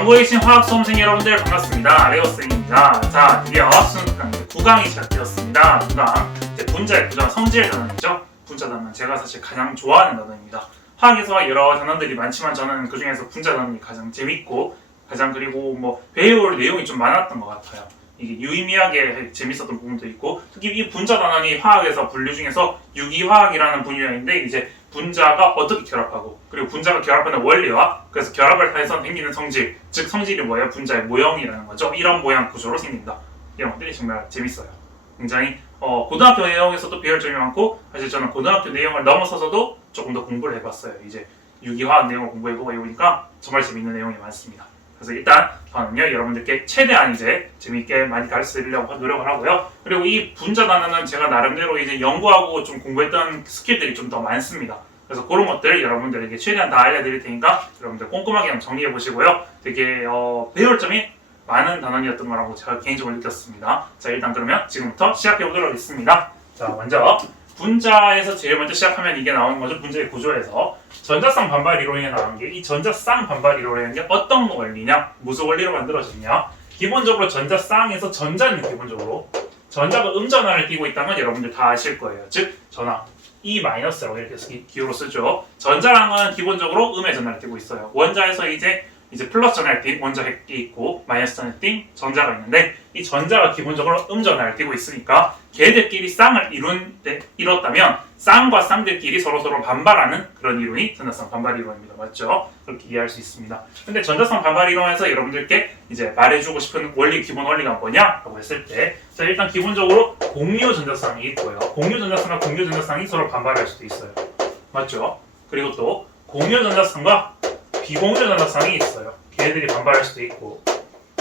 전국에 계신 화학 수험생 여러분들 반갑습니다. 레오쌤입니다. 자, 드디어 수능특강 9강이 시작되었습니다. 9강 이제 분자의 구조와 성질 단원이죠. 분자 단원 제가 사실 가장 좋아하는 단원입니다. 화학에서 여러 단원들이 많지만 저는 그 중에서 분자 단원이 가장 재밌고 가장 그리고 뭐 배울 내용이 좀 많았던 것 같아요. 이게 유의미하게 재밌었던 부분도 있고 특히 이 분자 단원이 화학에서 분류 중에서 유기화학이라는 분야인데 이제 분자가 어떻게 결합하고 그리고 분자가 결합하는 원리와 그래서 결합을 해서 생기는 성질 즉 성질이 뭐예요? 분자의 모형이라는 거죠. 이런 모양 구조로 생긴다. 이런 것들이 정말 재밌어요. 굉장히 고등학교 내용에서도 배울 점이 많고 사실 저는 고등학교 내용을 넘어서서도 조금 더 공부를 해봤어요. 이제 유기화학 내용을 공부해보고 해보니까 정말 재밌는 내용이 많습니다. 그래서 일단 저는요 여러분들께 최대한 이제 재밌게 많이 가르쳐드리려고 노력을 하고요. 그리고 이 분자 단원은 제가 나름대로 이제 연구하고 좀 공부했던 스킬들이 좀 더 많습니다. 그래서 그런 것들 여러분들에게 최대한 다 알려드릴 테니까 여러분들 꼼꼼하게 한번 정리해 보시고요. 되게 배울 점이 많은 단원이었던 거라고 제가 개인적으로 느꼈습니다. 자 일단 그러면 지금부터 시작해 보도록 하겠습니다. 자 먼저 분자에서 제일 먼저 시작하면 이게 나오는 거죠. 분자의 구조에서 전자쌍 반발 이론이 나오는 게 이 전자쌍 반발 이론이라는 게 어떤 원리냐, 무슨 원리로 만들어졌냐. 기본적으로 전자쌍에서 전자는 기본적으로 전자가 음전화를 띠고 있다면 여러분들 다 아실 거예요. 즉 전화 E-라고 이렇게 기호로 쓰죠. 전자랑은 기본적으로 음의 전화를 띠고 있어요. 원자에서 이제 플러스 전하를 띈 원자 핵이 있고 마이너스 전하를 띈 전자가 있는데 이 전자가 기본적으로 음전하를 띠고 있으니까 걔들끼리 쌍을 이뤘다면 쌍과 쌍들끼리 서로 반발하는 그런 이론이 전자쌍 반발 이론입니다. 맞죠? 그렇게 이해할 수 있습니다. 근데 전자쌍 반발 이론에서 여러분들께 이제 말해주고 싶은 원리, 기본 원리가 뭐냐라고 했을 때 자 일단 기본적으로 공유 전자쌍이 있고요. 공유 전자쌍과 공유 전자쌍이 서로 반발할 수도 있어요. 맞죠? 그리고 또 공유 전자쌍과 비공유 전자쌍이 있어요. 걔들이 반발할 수도 있고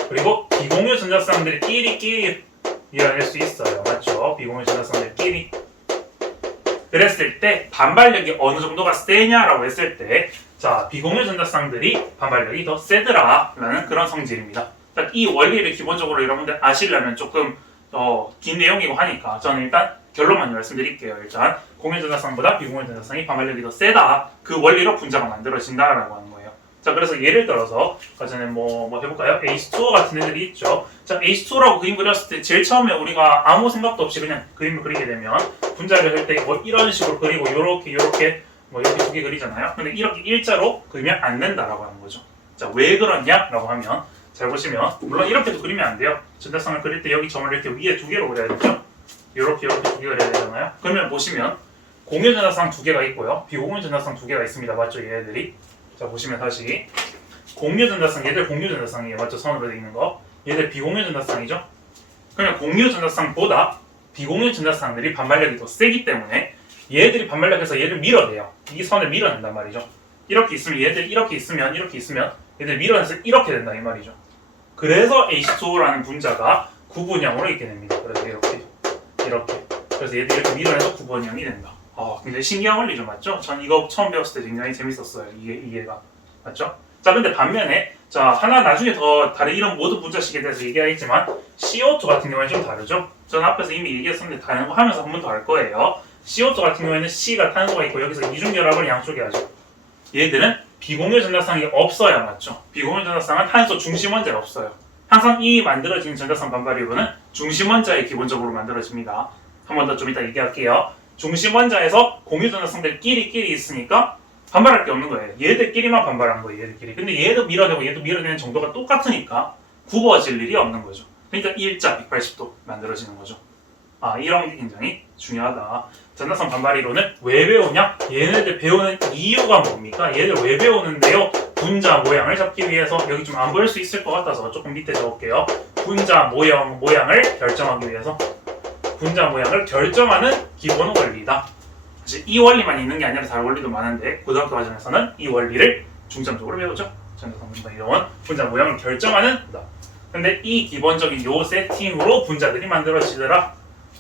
그리고 비공유 전자쌍들이 끼리 일어날 수 있어요. 맞죠? 비공유 전자쌍들끼리 그랬을 때 반발력이 어느 정도가 세냐라고 했을 때 자 비공유 전자쌍들이 반발력이 더 세더라라는 그런 성질입니다. 이 원리를 기본적으로 여러분들 아시려면 조금 긴 내용이고 하니까 저는 일단 결론만 말씀드릴게요. 일단 공유 전자쌍보다 비공유 전자쌍이 반발력이 더 세다. 그 원리로 분자가 만들어진다라고 하는 거예요. 자 그래서 예를 들어서 전에 뭐 해볼까요? H2O 같은 애들이 있죠. 자 H2O라고 그림 그렸을 때 제일 처음에 우리가 아무 생각도 없이 그냥 그림을 그리게 되면 분자를 할 때 뭐 이런 식으로 그리고 요렇게 뭐 이렇게 두 개 그리잖아요. 근데 이렇게 일자로 그리면 안 된다라고 하는 거죠. 자 왜 그러냐라고 하면 잘 보시면 물론 이렇게도 그리면 안 돼요. 전자쌍을 그릴 때 여기 점을 이렇게 위에 두 개로 그려야 되죠. 이렇게 두 개가 그려야 되잖아요. 그러면 보시면 공유 전자쌍 두 개가 있고요. 비공유 전자쌍 두 개가 있습니다. 맞죠? 얘네들이 자 보시면 다시 공유 전자쌍 얘들 공유 전자쌍이에요. 맞죠? 선으로 되어 있는 거 얘들 비공유 전자쌍이죠. 그러면 공유 전자쌍보다 비공유 전자쌍들이 반발력이 더 세기 때문에 얘들이 반발력에서 얘를 밀어내요. 이 선을 밀어낸단 말이죠. 이렇게 있으면 얘들 이렇게 있으면 얘들 밀어내서 이렇게 된다 이 말이죠. 그래서 H2O라는 분자가 구분형으로 있게 됩니다. 그래서 이렇게 그래서 얘들 이렇게 밀어내서 구분형이 된다. 굉장히 신기한 원리죠, 맞죠? 전 이거 처음 배웠을 때 굉장히 재밌었어요. 이해가 맞죠? 자, 근데 반면에 자 하나 나중에 더 다른 이런 모든 분자식에 대해서 얘기하겠지만 CO2 같은 경우에는 좀 다르죠. 저는 앞에서 이미 얘기했었는데 다른 거 하면서 한 번 더 할 거예요. CO2 같은 경우에는 C가 탄소가 있고 여기서 이중결합을 양쪽에 하죠. 얘들은 비공유 전자쌍이 없어요, 맞죠? 비공유 전자쌍은 탄소 중심 원자가 없어요. 항상 이 만들어지는 전자쌍 반발 이론은 중심 원자에 기본적으로 만들어집니다. 한 번 더 좀 이따 얘기할게요. 중심 원자에서 공유 전자쌍들끼리 있으니까 반발할 게 없는 거예요. 얘들끼리만 반발한 거예요. 얘들끼리. 근데 얘도 밀어내고 얘도 밀어내는 정도가 똑같으니까 굽어질 일이 없는 거죠. 그러니까 일자 180도 만들어지는 거죠. 이런 게 굉장히 중요하다. 전자쌍 반발 이론을 왜 배우냐? 얘네들 배우는 이유가 뭡니까? 얘들 왜 배우는데요? 분자 모양을 잡기 위해서 여기 좀 안 보일 수 있을 것 같아서 조금 밑에 적을게요. 분자 모양을 결정하기 위해서 분자 모양을 결정하는 기본 원리다. 사실 이 원리만 있는 게 아니라 다른 원리도 많은데 고등학교 과정에서는 이 원리를 중점적으로 배우죠. 전자쌍 반발 이론 분자 모양을 결정하는 거다. 근데 이 기본적인 요 세팅으로 분자들이 만들어지더라.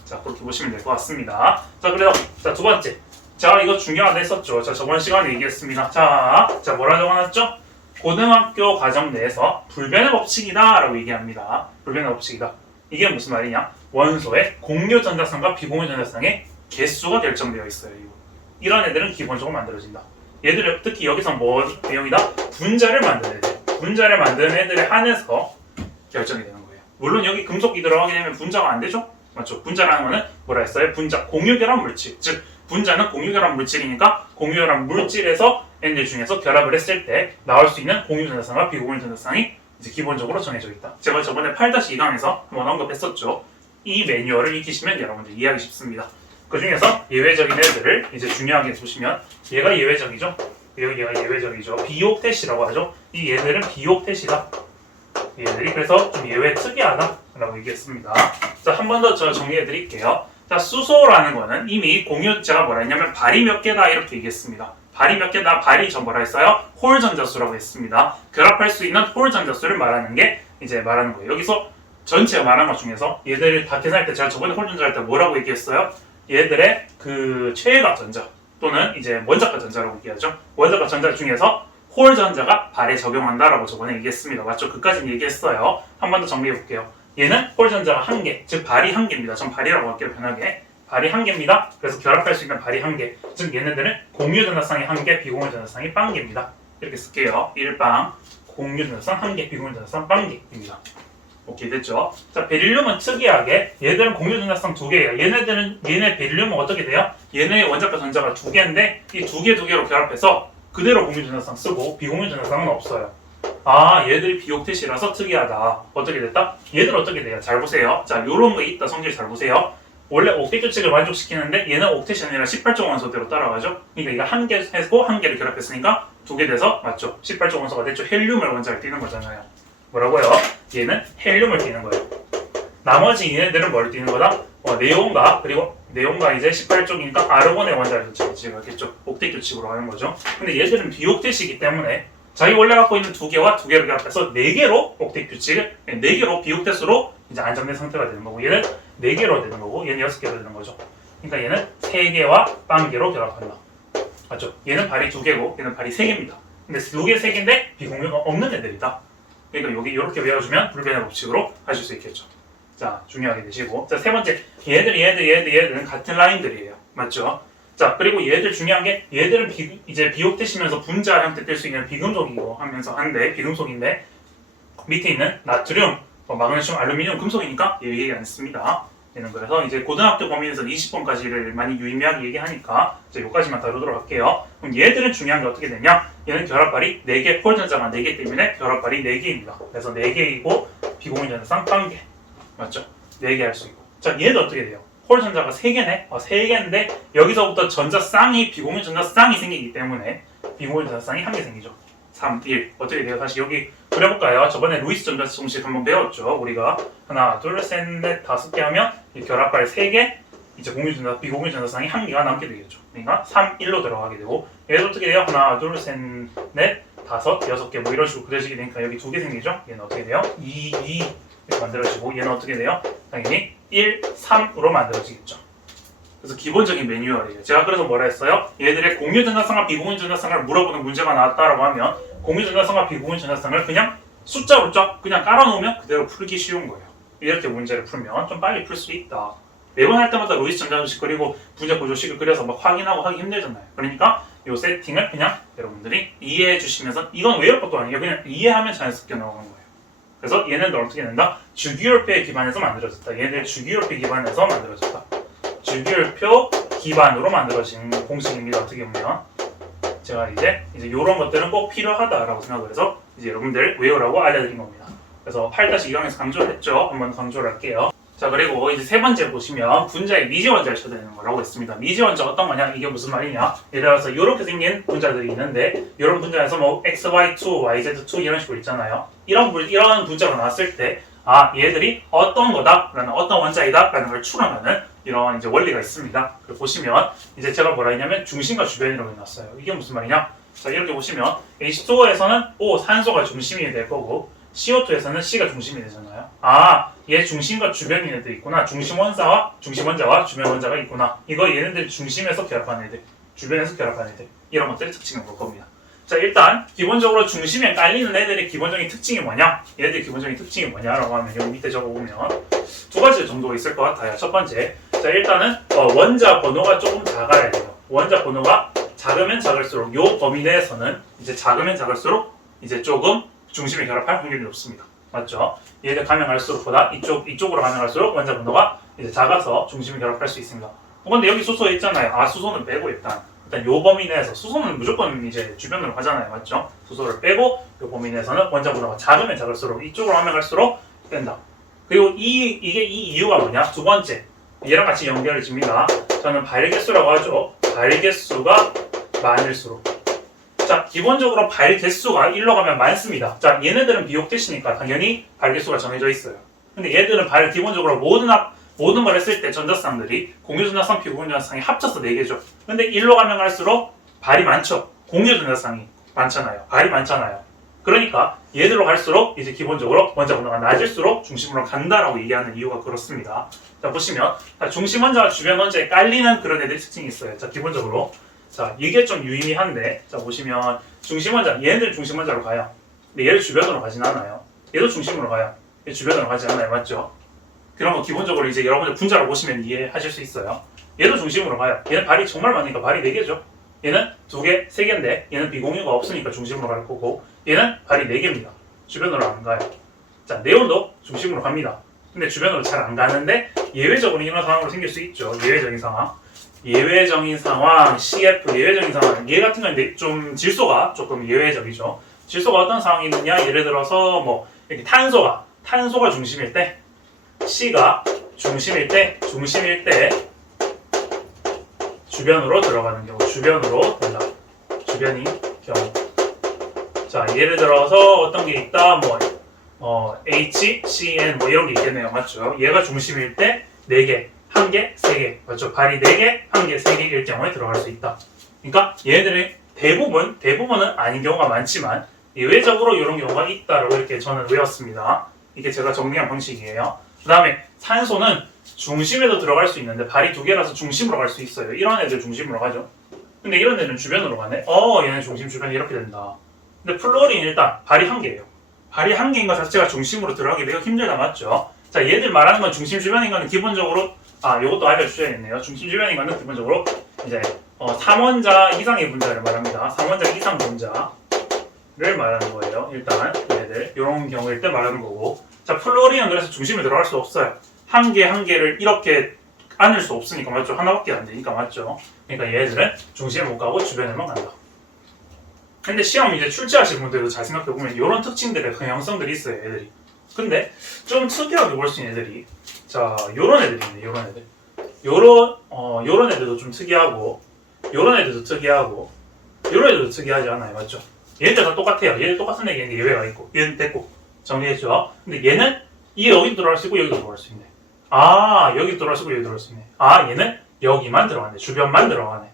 자 그렇게 보시면 될 것 같습니다. 자 그래서 두 번째 자 이거 중요하다 했었죠. 자 저번 시간에 얘기했습니다. 자 뭐라 적어놨죠? 고등학교 과정 내에서 불변의 법칙이다 라고 얘기합니다. 불변의 법칙이다. 이게 무슨 말이냐? 원소의 공유 전자쌍과 비공유 전자쌍의 개수가 결정되어 있어요. 이런 애들은 기본적으로 만들어진다. 얘들은 특히 여기서 뭐 내용이다? 분자를 만들어야 돼. 분자를 만드는 애들에 한해서 결정이 되는 거예요. 물론 여기 금속이 들어가게 되면 분자가 안 되죠? 맞죠? 분자라는 거는 뭐라 했어요? 분자, 공유결합 물질. 즉 분자는 공유결합 물질이니까 공유결합 물질에서 N들 중에서 결합을 했을 때 나올 수 있는 공유전자쌍과 비공유전자쌍이 이제 기본적으로 정해져 있다. 제가 저번에 8-2강에서 한번 언급했었죠. 이 매뉴얼을 익히시면 여러분들 이해하기 쉽습니다. 그 중에서 예외적인 애들을 이제 중요하게 보시면 얘가 예외적이죠. 여기가 예외적이죠. 비옥텟이라고 하죠. 이 얘들은 비옥텟이다. 얘들이 그래서 좀 예외 특이하다라고 얘기했습니다. 자, 한 번 더 저 정리해 드릴게요. 자, 수소라는 거는 이미 제가 뭐라 했냐면 발이 몇 개다 이렇게 얘기했습니다. 발이 몇 개다, 발이 저 뭐라 했어요? 홀 전자수라고 했습니다. 결합할 수 있는 홀 전자수를 말하는 게 이제 말하는 거예요. 여기서 전체가 말하는 것 중에서 얘들 다 계산할 때 제가 저번에 홀 전자 할 때 뭐라고 얘기했어요? 얘들의 그 최외각 전자 또는 이제 원자가 전자라고 얘기하죠. 원자가 전자 중에서 홀 전자가 발에 적용한다라고 저번에 얘기했습니다. 맞죠? 그까지는 얘기했어요. 한 번 더 정리해 볼게요. 얘는 홀 전자가 한 개, 즉 발이 한 개입니다. 전 발이라고 할게요, 편하게. 발이 한 개입니다. 그래서 결합할 수 있는 발이 한 개. 즉 얘네들은 공유 전자쌍이 한 개, 비공유 전자쌍이 빵 개입니다. 이렇게 쓸게요. 1빵, 공유 전자쌍 한 개, 비공유 전자쌍 빵 개입니다. 오케이, 됐죠? 자, 베릴륨은 특이하게 얘들은 공유 전자쌍 두 개예요. 얘네 베릴륨은 어떻게 돼요? 얘네의 원자과 전자가 두 개인데 이 두 개로 결합해서 그대로 공유 전자쌍 쓰고 비공유 전자쌍은 없어요. 아, 얘들이 비옥텟이라서 특이하다. 어떻게 됐다? 얘들 어떻게 돼요? 잘 보세요. 자, 요런 거 있다. 성질 잘 보세요. 원래 옥텟 규칙을 만족시키는데 얘는 옥텟이 아니라 18조 원소대로 따라가죠. 그러니까 이거 한 개 해서 한 개를 결합했으니까 두 개 돼서 맞죠? 18조 원소가 됐죠. 헬륨을 원자를 띄는 거잖아요. 뭐라고요? 얘는 헬륨을 띄는 거예요. 나머지 얘네들은 뭘 띄는 거다? 네온과 그리고 네온과 이제 18쪽이니까 아르곤의 원자를 지겠죠. 옥텟 규칙으로 하는 거죠. 근데 얘들은 비옥텟이기 때문에 자기 원래 갖고 있는 두 개와 두 개를 결합해서 네 개로 옥텟 규칙을 네 개로 비옥텟으로 이제 안정된 상태가 되는 거고 얘는 네 개로 되는 거고 얘는 6개로 되는 거죠. 그러니까 얘는 세 개와 빵 개로 결합한다. 맞죠? 얘는 발이 두 개고 얘는 발이 세 개입니다. 근데 두 개, 세 개인데 비공유가 없는 애들이다. 그러니까 여기 이렇게 외워주면 불변의 법칙으로 하실 수 있겠죠. 자, 중요하게 되시고. 자, 세 번째. 얘들은 같은 라인들이에요. 맞죠? 자, 그리고 얘들 중요한 게 얘들은 이제 비옥텟이면서 분자 형태 뜰 수 있는 비금속이고 하면서 한데 비금속인데 밑에 있는 나트륨, 마그네슘, 알루미늄, 금속이니까 얘 얘기 안 했습니다. 얘는 그래서 이제 고등학교 범위에서 20번까지를 많이 유의미하게 얘기하니까 이제 여기까지만 다루도록 할게요. 그럼 얘들은 중요한 게 어떻게 되냐? 얘는 결합발이 4개, 홀 전자가 4개 때문에 결합발이 4개입니다. 그래서 4개이고 비공유 전자쌍 1개. 맞죠? 4개 할 수 있고. 자, 얘도 어떻게 돼요? 홀 전자가 3개네? 3개인데 여기서부터 전자쌍이 비공유 전자쌍이 생기기 때문에 비공유 전자쌍이 1개 생기죠. 3, 1. 어떻게 돼요? 다시 여기 그려볼까요? 저번에 루이스 전자수 공식 한번 배웠죠. 우리가 하나, 둘, 셋, 넷, 5개 하면 이 결합발 3개, 이제 비공유 전자쌍이 1개가 남게 되겠죠. 그러니까 3, 1로 들어가게 되고 얘도 어떻게 돼요? 하나, 둘, 셋, 넷, 5, 6개 뭐 이런 식으로 그려지게 되니까 여기 2개 생기죠. 얘는 어떻게 돼요? 2, 2 이렇게 만들어지고 얘는 어떻게 돼요? 당연히 1, 3으로 만들어지겠죠. 그래서 기본적인 매뉴얼이에요. 제가 그래서 뭐라 했어요? 얘들의 공유 전자쌍과 비공유 전자쌍을 물어보는 문제가 나왔다라고 하면 공유 전자쌍과 비공유 전자쌍을 그냥 숫자로 쫙 그냥 깔아놓으면 그대로 풀기 쉬운 거예요. 이렇게 문제를 풀면 좀 빨리 풀 수 있다. 매번 할 때마다 루이스 전자식 그리고 분자 구조식을 그려서 막 확인하고 하기 힘들잖아요. 그러니까 이 세팅을 그냥 여러분들이 이해해 주시면서 이건 외울 것도 아니에요. 그냥 이해하면 자연스럽게 나오는 거예요. 그래서 얘네들 어떻게 된다? 주기율표에 기반해서 만들어졌다. 얘네들 주기율표 기반해서 만들어졌다. 주기율표 기반으로 만들어진 공식입니다. 어떻게 보면 제가 이제 이런 것들은 꼭 필요하다라고 생각을 해서 이제 여러분들 외우라고 알려드린 겁니다. 그래서 8-2강에서 강조를 했죠. 한번 강조를 할게요. 자, 그리고 이제 세 번째 보시면 분자의 미지원자를 찾아내는 거라고 했습니다. 미지원자 어떤 거냐? 이게 무슨 말이냐? 예를 들어서 이렇게 생긴 분자들이 있는데 이런 분자에서 뭐 XY2, YZ2 이런 식으로 있잖아요. 이런 분자가 나왔을 때 얘들이 어떤 거다? 라는 어떤 원자이다? 라는 걸 추론하는 이런 이제 원리가 있습니다. 그걸 보시면 이제 제가 뭐라 했냐면 중심과 주변이라고 해놨어요. 이게 무슨 말이냐? 자, 이렇게 보시면 H2O에서는 O, 산소가 중심이 될 거고 CO2에서는 C가 중심이 되잖아요. 얘 중심과 주변인 애들 있구나. 중심 원자와 주변 원자가 있구나. 이거 얘네들 중심에서 결합한 애들, 주변에서 결합한 애들 이런 것들이 특징을 볼 겁니다. 자, 일단 기본적으로 중심에 깔리는 애들의 기본적인 특징이 뭐냐? 얘네들 기본적인 특징이 뭐냐라고 하면 여기 밑에 적어보면 두 가지 정도가 있을 것 같아요. 첫 번째, 자 일단은 원자 번호가 조금 작아야 돼요. 원자 번호가 작으면 작을수록 요 범위 내에서는 이제 작으면 작을수록 이제 조금 중심이 결합할 확률이 높습니다. 맞죠? 얘를 가면 갈수록 보다 이쪽으로 가면 갈수록 원자 분도가 이제 작아서 중심이 결합할 수 있습니다. 근데 여기 수소 있잖아요. 수소는 빼고 일단 요 범위 내에서 수소는 무조건 이제 주변으로 가잖아요. 맞죠? 수소를 빼고 요 범위 내에서는 원자 분도가 작으면 작을수록 이쪽으로 가면 갈수록 뺀다. 그리고 이게 이 이유가 뭐냐? 두 번째, 얘랑 같이 연결이 집니다. 저는 발개수라고 하죠. 발개수가 많을수록. 자, 기본적으로 발개수가 1로 가면 많습니다. 자, 얘네들은 비옥택시니까 당연히 발개수가 정해져 있어요. 근데 얘들은 기본적으로 모든 걸 했을 때 전자쌍들이 공유전자쌍, 비공유전자쌍이 합쳐서 4개죠. 근데 1로 가면 갈수록 발이 많죠. 공유전자쌍이 많잖아요. 발이 많잖아요. 그러니까 얘들로 갈수록 이제 기본적으로 원자 분도가 낮을수록 중심으로 간다라고 얘기하는 이유가 그렇습니다. 자, 보시면 중심 원자와 주변 원자에 깔리는 그런 애들이 특징이 있어요. 자, 기본적으로 자, 이게 좀 유의미한데, 자, 보시면 중심 원자, 얘네들 중심 원자로 가요. 근데 얘를 주변으로 가진 않아요. 얘도 중심으로 가요. 얘 주변으로 가지 않아요. 맞죠? 그런 거 기본적으로 이제 여러분들 분자로 보시면 이해하실 수 있어요. 얘도 중심으로 가요. 얘는 발이 정말 많으니까 발이 4개죠. 얘는 2개, 3개인데 얘는 비공유가 없으니까 중심으로 갈 거고 얘는 발이 4개입니다. 주변으로 안 가요. 자, 네온도 중심으로 갑니다. 근데 주변으로 잘 안 가는데 예외적으로 이런 상황으로 생길 수 있죠. 예외적인 상황. 예외적인 상황, CF 예외적인 상황. 얘 같은 경우는 좀 질소가 조금 예외적이죠. 질소가 어떤 상황이 있느냐? 예를 들어서 뭐 이렇게 탄소가 중심일 때, C가 중심일 때 주변으로 들어가는 경우, 주변으로 된다. 주변인 경우. 자, 예를 들어서 어떤 게 있다, H, CN 이런 게 있겠네요. 맞죠? 얘가 중심일 때 4개, 1개, 3개. 맞죠? 발이 4개, 1개, 3개일 경우에 들어갈 수 있다. 그러니까 얘네들의 대부분은 아닌 경우가 많지만 예외적으로 이런 경우가 있다라고 이렇게 저는 외웠습니다. 이게 제가 정리한 방식이에요. 그 다음에 산소는 중심에도 들어갈 수 있는데 발이 2개라서 중심으로 갈 수 있어요. 이런 애들 중심으로 가죠. 근데 이런 애들은 주변으로 가네. 얘는 중심 주변이 이렇게 된다. 근데 플로린 일단 발이 1개예요. 발이 1개인 것 자체가 중심으로 들어가기 매우 힘들다. 맞죠? 자, 얘들 말하는 건 중심 주변인 거는 기본적으로 요것도 알려주셔야겠네요. 중심 주변인 거는 기본적으로 이제 3원자 이상의 분자를 말합니다. 3원자 이상 분자를 말하는 거예요. 일단 얘들 이런 경우일 때 말하는 거고. 자, 플로린은 그래서 중심에 들어갈 수 없어요. 한 개를 이렇게 안을 수 없으니까. 맞죠? 하나밖에 안 되니까. 맞죠? 그러니까 얘들은 중심에 못 가고 주변에만 간다. 근데 시험 이제 출제하실 분들도 잘 생각해보면 이런 특징들의 경향성들이 있어요. 애들이. 근데 좀 특이하게 볼 수 있는 애들이, 자, 요런 애들이 있네. 요런 애들. 요런 애들도 좀 특이하고, 요런 애들도 특이하고, 요런 애들도 특이하지 않아요. 맞죠? 얘들 다 똑같아요. 얘들 똑같은 애인데 예외가 있고, 얘는 됐고. 정리했죠? 근데 얘는 여기 들어갈 수 있고 여기도 들어갈 수 있네. 여기 들어갈 수 있고 여기 들어갈 수 있네. 얘는 여기만 들어가네. 주변만 들어가네.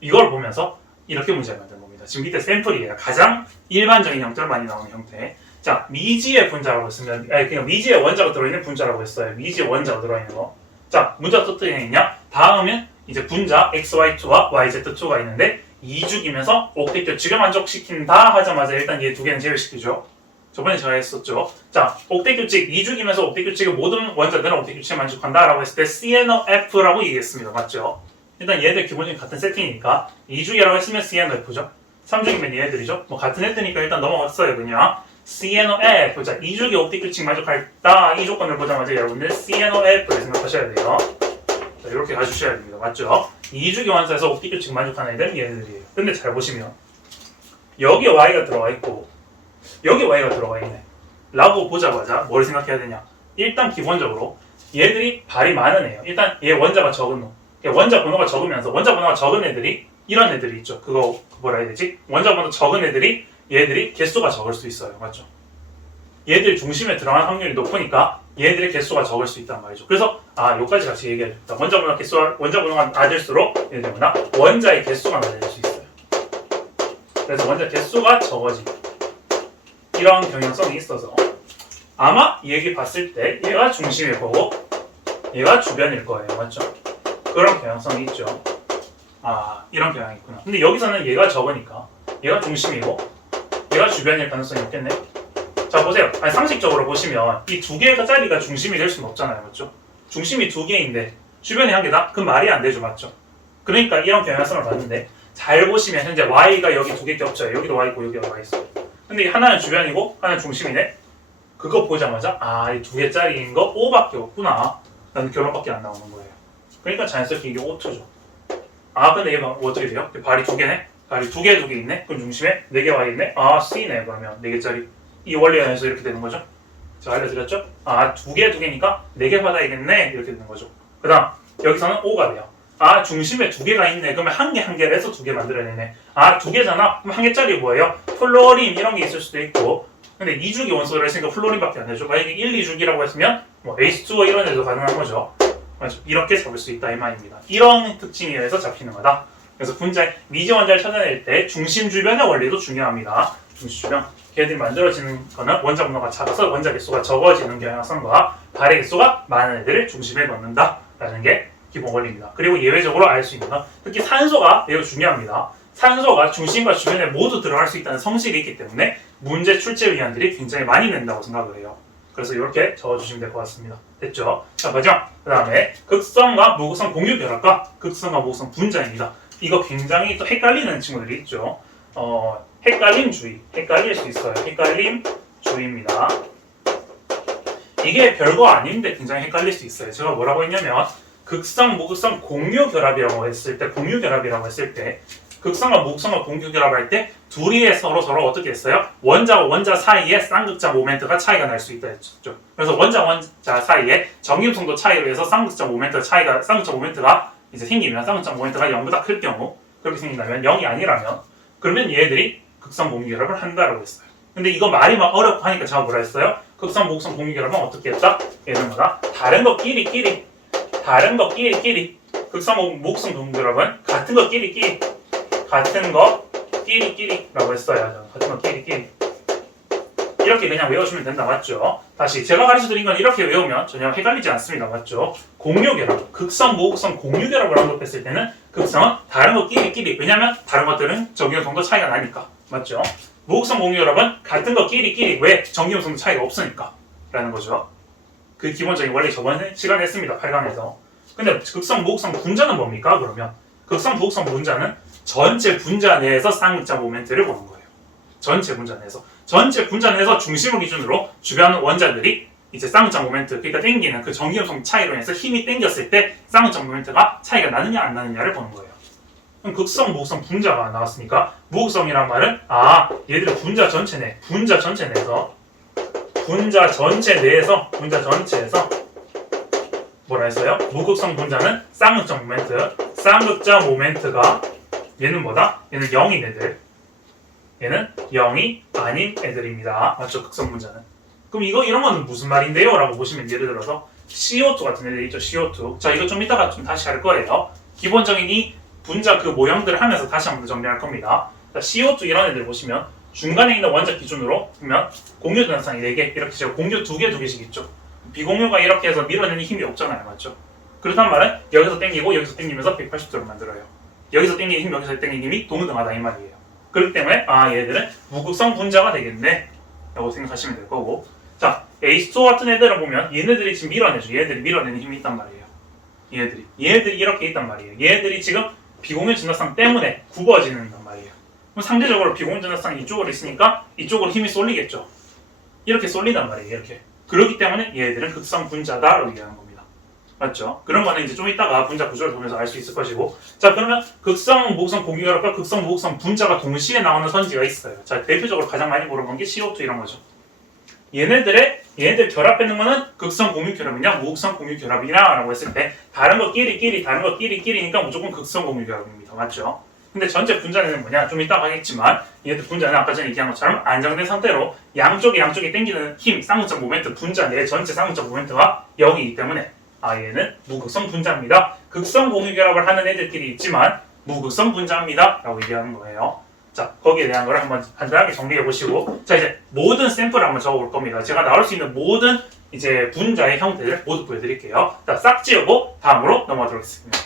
이걸 보면서 이렇게 문제를 만든 겁니다. 지금 밑에 샘플이에요. 가장 일반적인 형태로 많이 나오는 형태. 자, 미지의 분자라고 했으면, 그냥 미지의 원자가 들어있는 분자라고 했어요. 미지의 원자가 들어있는 거. 자, 문자 어떻게 있냐? 다음은 이제 분자 XY2와 YZ2가 있는데 2죽이면서 옥텟 규칙을 만족시킨다 하자마자 일단 얘 2개는 제외시키죠. 저번에 제가 했었죠. 자, 옥텟 규칙 2죽이면서 옥텟 규칙의 모든 원자들은 옥텟 규칙을 만족한다라고 했을 때 CNOF라고 얘기했습니다. 맞죠? 일단 얘들 기본적인 같은 세팅이니까 2죽이라고 했으면 CNOF죠. 3죽이면 얘네들이죠. 같은 애들이니까 일단 넘어갔어요. 그냥 CNOF. 자, 2죽이 옥텟 규칙 만족할다. 이 조건을 보자마자 여러분들 CNOF를 생각하셔야 돼요. 자, 이렇게 가주셔야 됩니다. 맞죠? 2죽이 원소에서 옥텟 규칙 만족하는 애들은 얘네들이에요. 근데 잘 보시면 여기에 Y가 들어가 있고 여기 Y가 들어가 있네 라고 보자마자 뭘 생각해야 되냐? 일단 기본적으로 얘들이 발이 많은 애예요. 일단 얘 원자가 적은 놈. 원자 번호가 적으면서 원자 번호가 적은 애들이 이런 애들이 있죠. 그거 뭐라 해야 되지? 원자 번호 적은 애들이 얘들이 개수가 적을 수 있어요. 맞죠? 얘들이 중심에 들어갈 확률이 높으니까 얘들의 개수가 적을 수 있단 말이죠. 그래서 요까지 같이 얘기해줍니다. 원자 번호가 낮을수록 얘들 뭐나 원자의 개수가 낮아질 수 있어요. 그래서 원자 개수가 적어지고 이런 경향성이 있어서 아마 이 얘기 봤을 때 얘가 중심일 거고 얘가 주변일 거예요. 맞죠? 그런 경향성이 있죠. 이런 경향이 있구나. 근데 여기서는 얘가 적으니까 얘가 중심이고 얘가 주변일 가능성이 없겠네. 자, 보세요. 상식적으로 보시면 이 2개짜리가 중심이 될 수는 없잖아요. 맞죠? 중심이 2개인데 주변이 1개다? 그럼 말이 안 되죠. 맞죠? 그러니까 이런 경향성을 봤는데 잘 보시면 현재 Y가 여기 2개밖에 없죠. 여기도 Y 있고 여기도 Y 있어요. 근데 하나는 주변이고 하나는 중심이네. 그거 보자마자 이 2개짜리인 거 O밖에 없구나 라는 결론밖에 안 나오는 거예요. 그러니까 자연스럽게 이게 O2죠. 근데 얘가 어떻게 돼요? 발이 2개네? 발이 2개 있네? 그럼 중심에 4개 와 있네? C네. 그러면 4개짜리. 이 원리 안에서 이렇게 되는 거죠. 제가 알려드렸죠? 2개니까 4개 받아야겠네? 이렇게 되는 거죠. 그 다음, 여기서는 O가 돼요. 중심에 2개가 있네. 그러면 한 개를 해서 2개 만들어내네. 2개잖아? 그럼 1개짜리 뭐예요? 플로린 이런 게 있을 수도 있고. 근데 2주기 원소를 했으니까 플로린밖에 안 되죠. 만약에 1, 2주기라고 했으면 뭐 H2O 이런 애도 가능한 거죠. 이렇게 잡을 수 있다 이 말입니다. 이런 특징에 의해서 잡히는 거다. 그래서 분자의 미지 원자를 찾아낼 때 중심 주변의 원리도 중요합니다. 중심 주변. 걔들이 만들어지는 거는 원자 분모가 작아서 원자 개수가 적어지는 경향성과 발의 개수가 많은 애들을 중심에 넣는다라는 게 기본 원리입니다. 그리고 예외적으로 알 수 있는 건 특히 산소가 매우 중요합니다. 산소가 중심과 주변에 모두 들어갈 수 있다는 성질이 있기 때문에 문제 출제 위원들이 굉장히 많이 낸다고 생각을 해요. 그래서 이렇게 적어주시면 될 것 같습니다. 됐죠? 자, 마지막. 그 다음에 극성과 무극성 공유 결합과 극성과 무극성 분자입니다. 이거 굉장히 또 헷갈리는 친구들이 있죠. 헷갈릴 수 있어요. 헷갈림주의입니다. 이게 별거 아닌데 굉장히 헷갈릴 수 있어요. 제가 뭐라고 했냐면 극성, 무극성 공유 결합이라고 했을 때 극성과 무극성과 공유 결합할 때 둘이 서로 어떻게 했어요? 원자와 원자 사이에 쌍극자 모멘트가 차이가 날 수 있다 했죠. 그래서 원자 사이에 정임성도 차이로 해서 쌍극자 모멘트가 이제 생기면 쌍극자 모멘트가 0보다 클 경우 그렇게 생긴다면 0이 아니라면 그러면 얘들이 극성 공유 결합을 한다라고 했어요. 근데 이거 말이 막 어렵고 하니까 제가 뭐라 했어요? 극성, 무극성 공유 결합은 어떻게 했다? 예를 들어 다른 거 끼리 극성, 무극성 공유 결합은 같은 거 끼리라고 했어요. 같은 거 끼리 이렇게 그냥 외워주면 된다. 맞죠? 다시 제가 가르쳐드린 건 이렇게 외우면 전혀 헷갈리지 않습니다. 맞죠? 공유결합, 극성, 무극성 공유결합을 언급했을 때는 극성은 다른 거 끼리 왜냐면 다른 것들은 정기용성도 차이가 나니까. 맞죠? 무극성 공유결합은 같은 거 끼리 왜? 정기용성도 차이가 없으니까 라는 거죠. 그 기본적인 원리 저번에 시간에 했습니다. 8강에서. 근데 극성, 무극성 분자는 뭡니까? 그러면 극성, 무극성 분자는 전체 분자 내에서 쌍극자 모멘트를 보는 거예요. 전체 분자 내에서 중심을 기준으로 주변 원자들이 이제 쌍극자 모멘트, 그러니까 당기는 그 정기용성 차이로 인해서 힘이 당겼을 때 쌍극자 모멘트가 차이가 나느냐 안 나느냐를 보는 거예요. 그럼 극성, 무극성 분자가 나왔으니까 무극성이란 말은 얘들은 분자 전체 내에서 뭐라 했어요? 무극성 분자는 쌍극자 모멘트가 얘는 뭐다? 얘는 0인 애들. 얘는 0이 아닌 애들입니다. 맞죠? 극성 분자는. 그럼 이런 거는 무슨 말인데요? 라고 보시면 예를 들어서 CO2 같은 애들 있죠? CO2. 자, 이거 좀 이따가 좀 다시 할 거예요. 기본적인 이 분자 그 모형들을 하면서 다시 한번 정리할 겁니다. 자, CO2 이런 애들 보시면 중간에 있는 원자 기준으로 보면 공유 전압상이 4개, 이렇게 제가 공유 2개씩 있죠. 비공유가 이렇게 해서 밀어내는 힘이 없잖아요. 맞죠? 그렇단 말은 여기서 당기고 여기서 당기면서 180도를 만들어요. 여기서 당기는 힘, 여기서 당기는 힘이 동등하다 이 말이에요. 그렇기 때문에 얘들은 무극성 분자가 되겠네 라고 생각하시면 될 거고, 자, H2O 같은 애들을 보면 얘네들이 지금 밀어내죠. 얘네들이 밀어내는 힘이 있단 말이에요. 얘네들이 이렇게 있단 말이에요. 얘네들이 지금 비공유 전압상 때문에 굽어지는단 말이에요. 그럼 상대적으로 비공유 전압상이 이쪽으로 있으니까 이쪽으로 힘이 쏠리겠죠. 이렇게 쏠린단 말이에요. 이렇게. 그렇기 때문에 얘네들은 극성 분자다라고 얘기하는 겁니다. 맞죠? 그런 거는 이제 좀 이따가 분자 구조를 보면서 알 수 있을 것이고, 자, 그러면 극성, 무극성 공유결합과 극성, 무극성 분자가 동시에 나오는 선지가 있어요. 자, 대표적으로 가장 많이 보는 게 CO2 이런 거죠. 얘네들 결합되는 거는 극성 공유결합이냐 무극성 공유결합이냐 라고 했을 때 다른 거 끼리니까 무조건 극성 공유결합입니다. 맞죠? 근데 전체 분자는 뭐냐? 좀 이따가 하겠지만 얘들 분자는 아까 전에 얘기한 것처럼 안정된 상태로 양쪽에 당기는 힘, 쌍극자 모멘트 분자 내 전체 쌍극자 모멘트가 0이기 때문에 얘는 무극성 분자입니다. 극성 공유결합을 하는 애들끼리 있지만 무극성 분자입니다 라고 얘기하는 거예요. 자, 거기에 대한 걸 한번 간단하게 정리해 보시고, 자, 이제 모든 샘플을 한번 적어볼 겁니다. 제가 나올 수 있는 모든 이제 분자의 형태를 모두 보여드릴게요. 자, 싹 지우고 다음으로 넘어가도록 하겠습니다.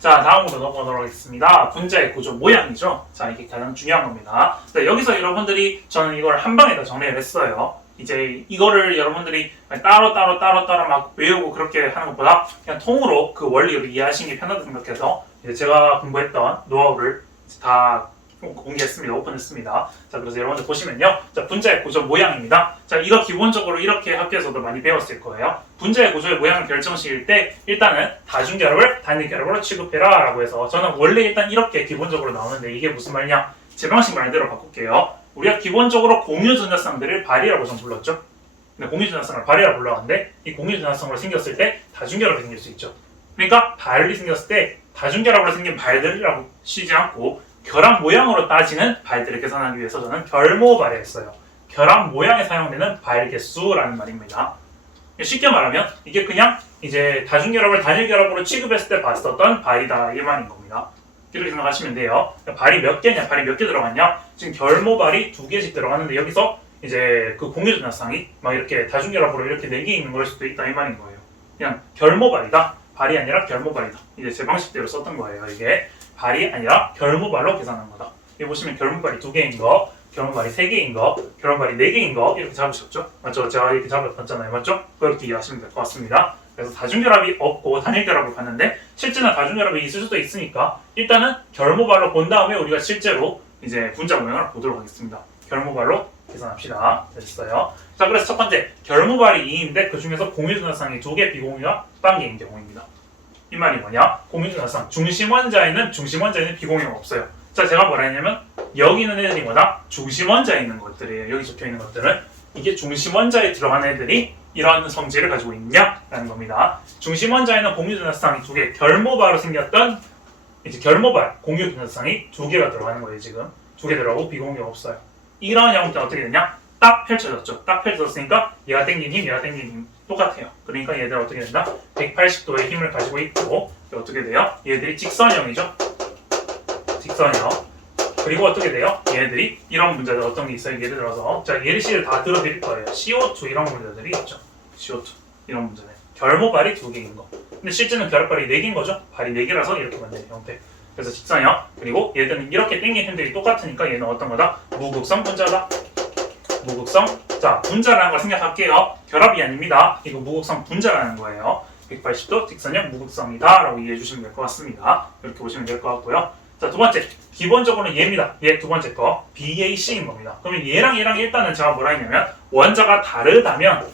자, 다음으로 넘어가도록 하겠습니다. 분자의 구조 모양이죠. 자, 이게 가장 중요한 겁니다. 자, 여기서 여러분들이 저는 이걸 한 방에 다 정리를 했어요. 이제 이거를 여러분들이 따로 막 외우고 그렇게 하는 것보다 그냥 통으로 그 원리를 이해하시는 게 편하다 생각해서 이제 제가 공부했던 노하우를 다 공개했습니다. 오픈했습니다. 자, 그래서 여러분들 보시면요. 자, 분자의 구조 모양입니다. 자, 이거 기본적으로 이렇게 학교에서도 많이 배웠을 거예요. 분자의 구조의 모양을 결정시킬 때 일단은 다중결합을 단일결합으로 취급해라 라고 해서 저는 원래 일단 이렇게 기본적으로 나오는데 이게 무슨 말이냐? 제 방식 말대로 바꿀게요. 우리가 기본적으로 공유전자쌍들을 발이라고 좀 불렀죠. 근데 공유전자쌍을 발이라고 불렀는데 이 공유전자쌍으로 생겼을 때 다중결합이 생길 수 있죠. 그러니까 발이 생겼을 때 다중결합으로 생긴 발들이라고 쉬지 않고 결합 모양으로 따지는 발들을 계산하기 위해서 저는 결모발을 했어요. 결합 모양에 사용되는 발 개수라는 말입니다. 쉽게 말하면 이게 그냥 이제 다중결합을 단일결합으로 취급했을 때 봤었던 발이다 이 말인 겁니다. 이렇게 생각하시면 돼요. 발이 몇 개냐, 발이 몇 개 들어갔냐? 지금 결모발이 2개씩 들어갔는데 여기서 이제 그 공유전자쌍이 막 이렇게 다중결합으로 이렇게 4개 있는 걸 수도 있다 이 말인 거예요. 그냥 결모발이다. 발이 아니라 결모발이다. 이제 제 방식대로 썼던 거예요. 이게 발이 아니라 결모발로 계산한 거다. 여기 보시면 결모발이 2개인 거, 결모발이 3개인 거, 결모발이 4개인 거 이렇게 잡으셨죠? 맞죠? 제가 이렇게 잡았잖아요. 맞죠? 그렇게 이해하시면 될 것 같습니다. 그래서 다중결합이 없고 단일결합을 봤는데 실제는 다중결합이 있을 수도 있으니까 일단은 결모발로 본 다음에 우리가 실제로 이제 분자 모양을 보도록 하겠습니다. 결모발로 계산합시다. 됐어요. 자, 그래서 첫 번째 결모발이 2인데 그 중에서 공유전자쌍이 2개, 비공유가 1개인 경우입니다. 이 말이 뭐냐? 공유전자쌍 중심원자에는 비공유가 없어요. 자, 제가 뭐라 했냐면 여기 있는 애들이 뭐다? 중심원자에 있는 것들이에요. 여기 적혀 있는 것들은 이게 중심원자에 들어간 애들이 이런 성질을 가지고 있냐라는 겁니다. 중심원자에는 공유전자쌍이 2개, 결모발로 생겼던 이제 결모발 공유전자쌍이 2개가 들어가는 거예요. 지금 2개 들어가고 비공유가 없어요. 이런 형태는 어떻게 되냐? 딱 펼쳐졌죠. 딱 펼쳐졌으니까 얘가 당긴 힘, 얘가 당긴 힘 똑같아요. 그러니까 얘들 어떻게 된다? 180도의 힘을 가지고 있고 어떻게 돼요? 얘들이 직선형이죠. 직선형. 그리고 어떻게 돼요? 얘들이 이런 문제들 어떤 게 있어요? 예를 들어서 자, 예를 시를 다 들어드릴 거예요. CO2 이런 문제들이 있죠. CO2 이런 문제네. 결모발이 2개인 거. 근데 실제는 결합발이 4개인 거죠. 발이 4개라서 이렇게 만드는 형태. 그래서 직선형. 그리고 얘들은 이렇게 당긴 힘들이 똑같으니까 얘는 어떤 거다? 무극성 분자다. 무극성. 자, 분자라는 걸 생각할게요. 결합이 아닙니다. 이거 무극성 분자라는 거예요. 180도 직선형 무극성이다 라고 이해해 주시면 될 것 같습니다. 이렇게 보시면 될 것 같고요. 자, 두 번째. 기본적으로는 얘입니다. 얘 두 번째 거. BAC인 겁니다. 그러면 얘랑 일단은 제가 뭐라 했냐면 원자가 다르다면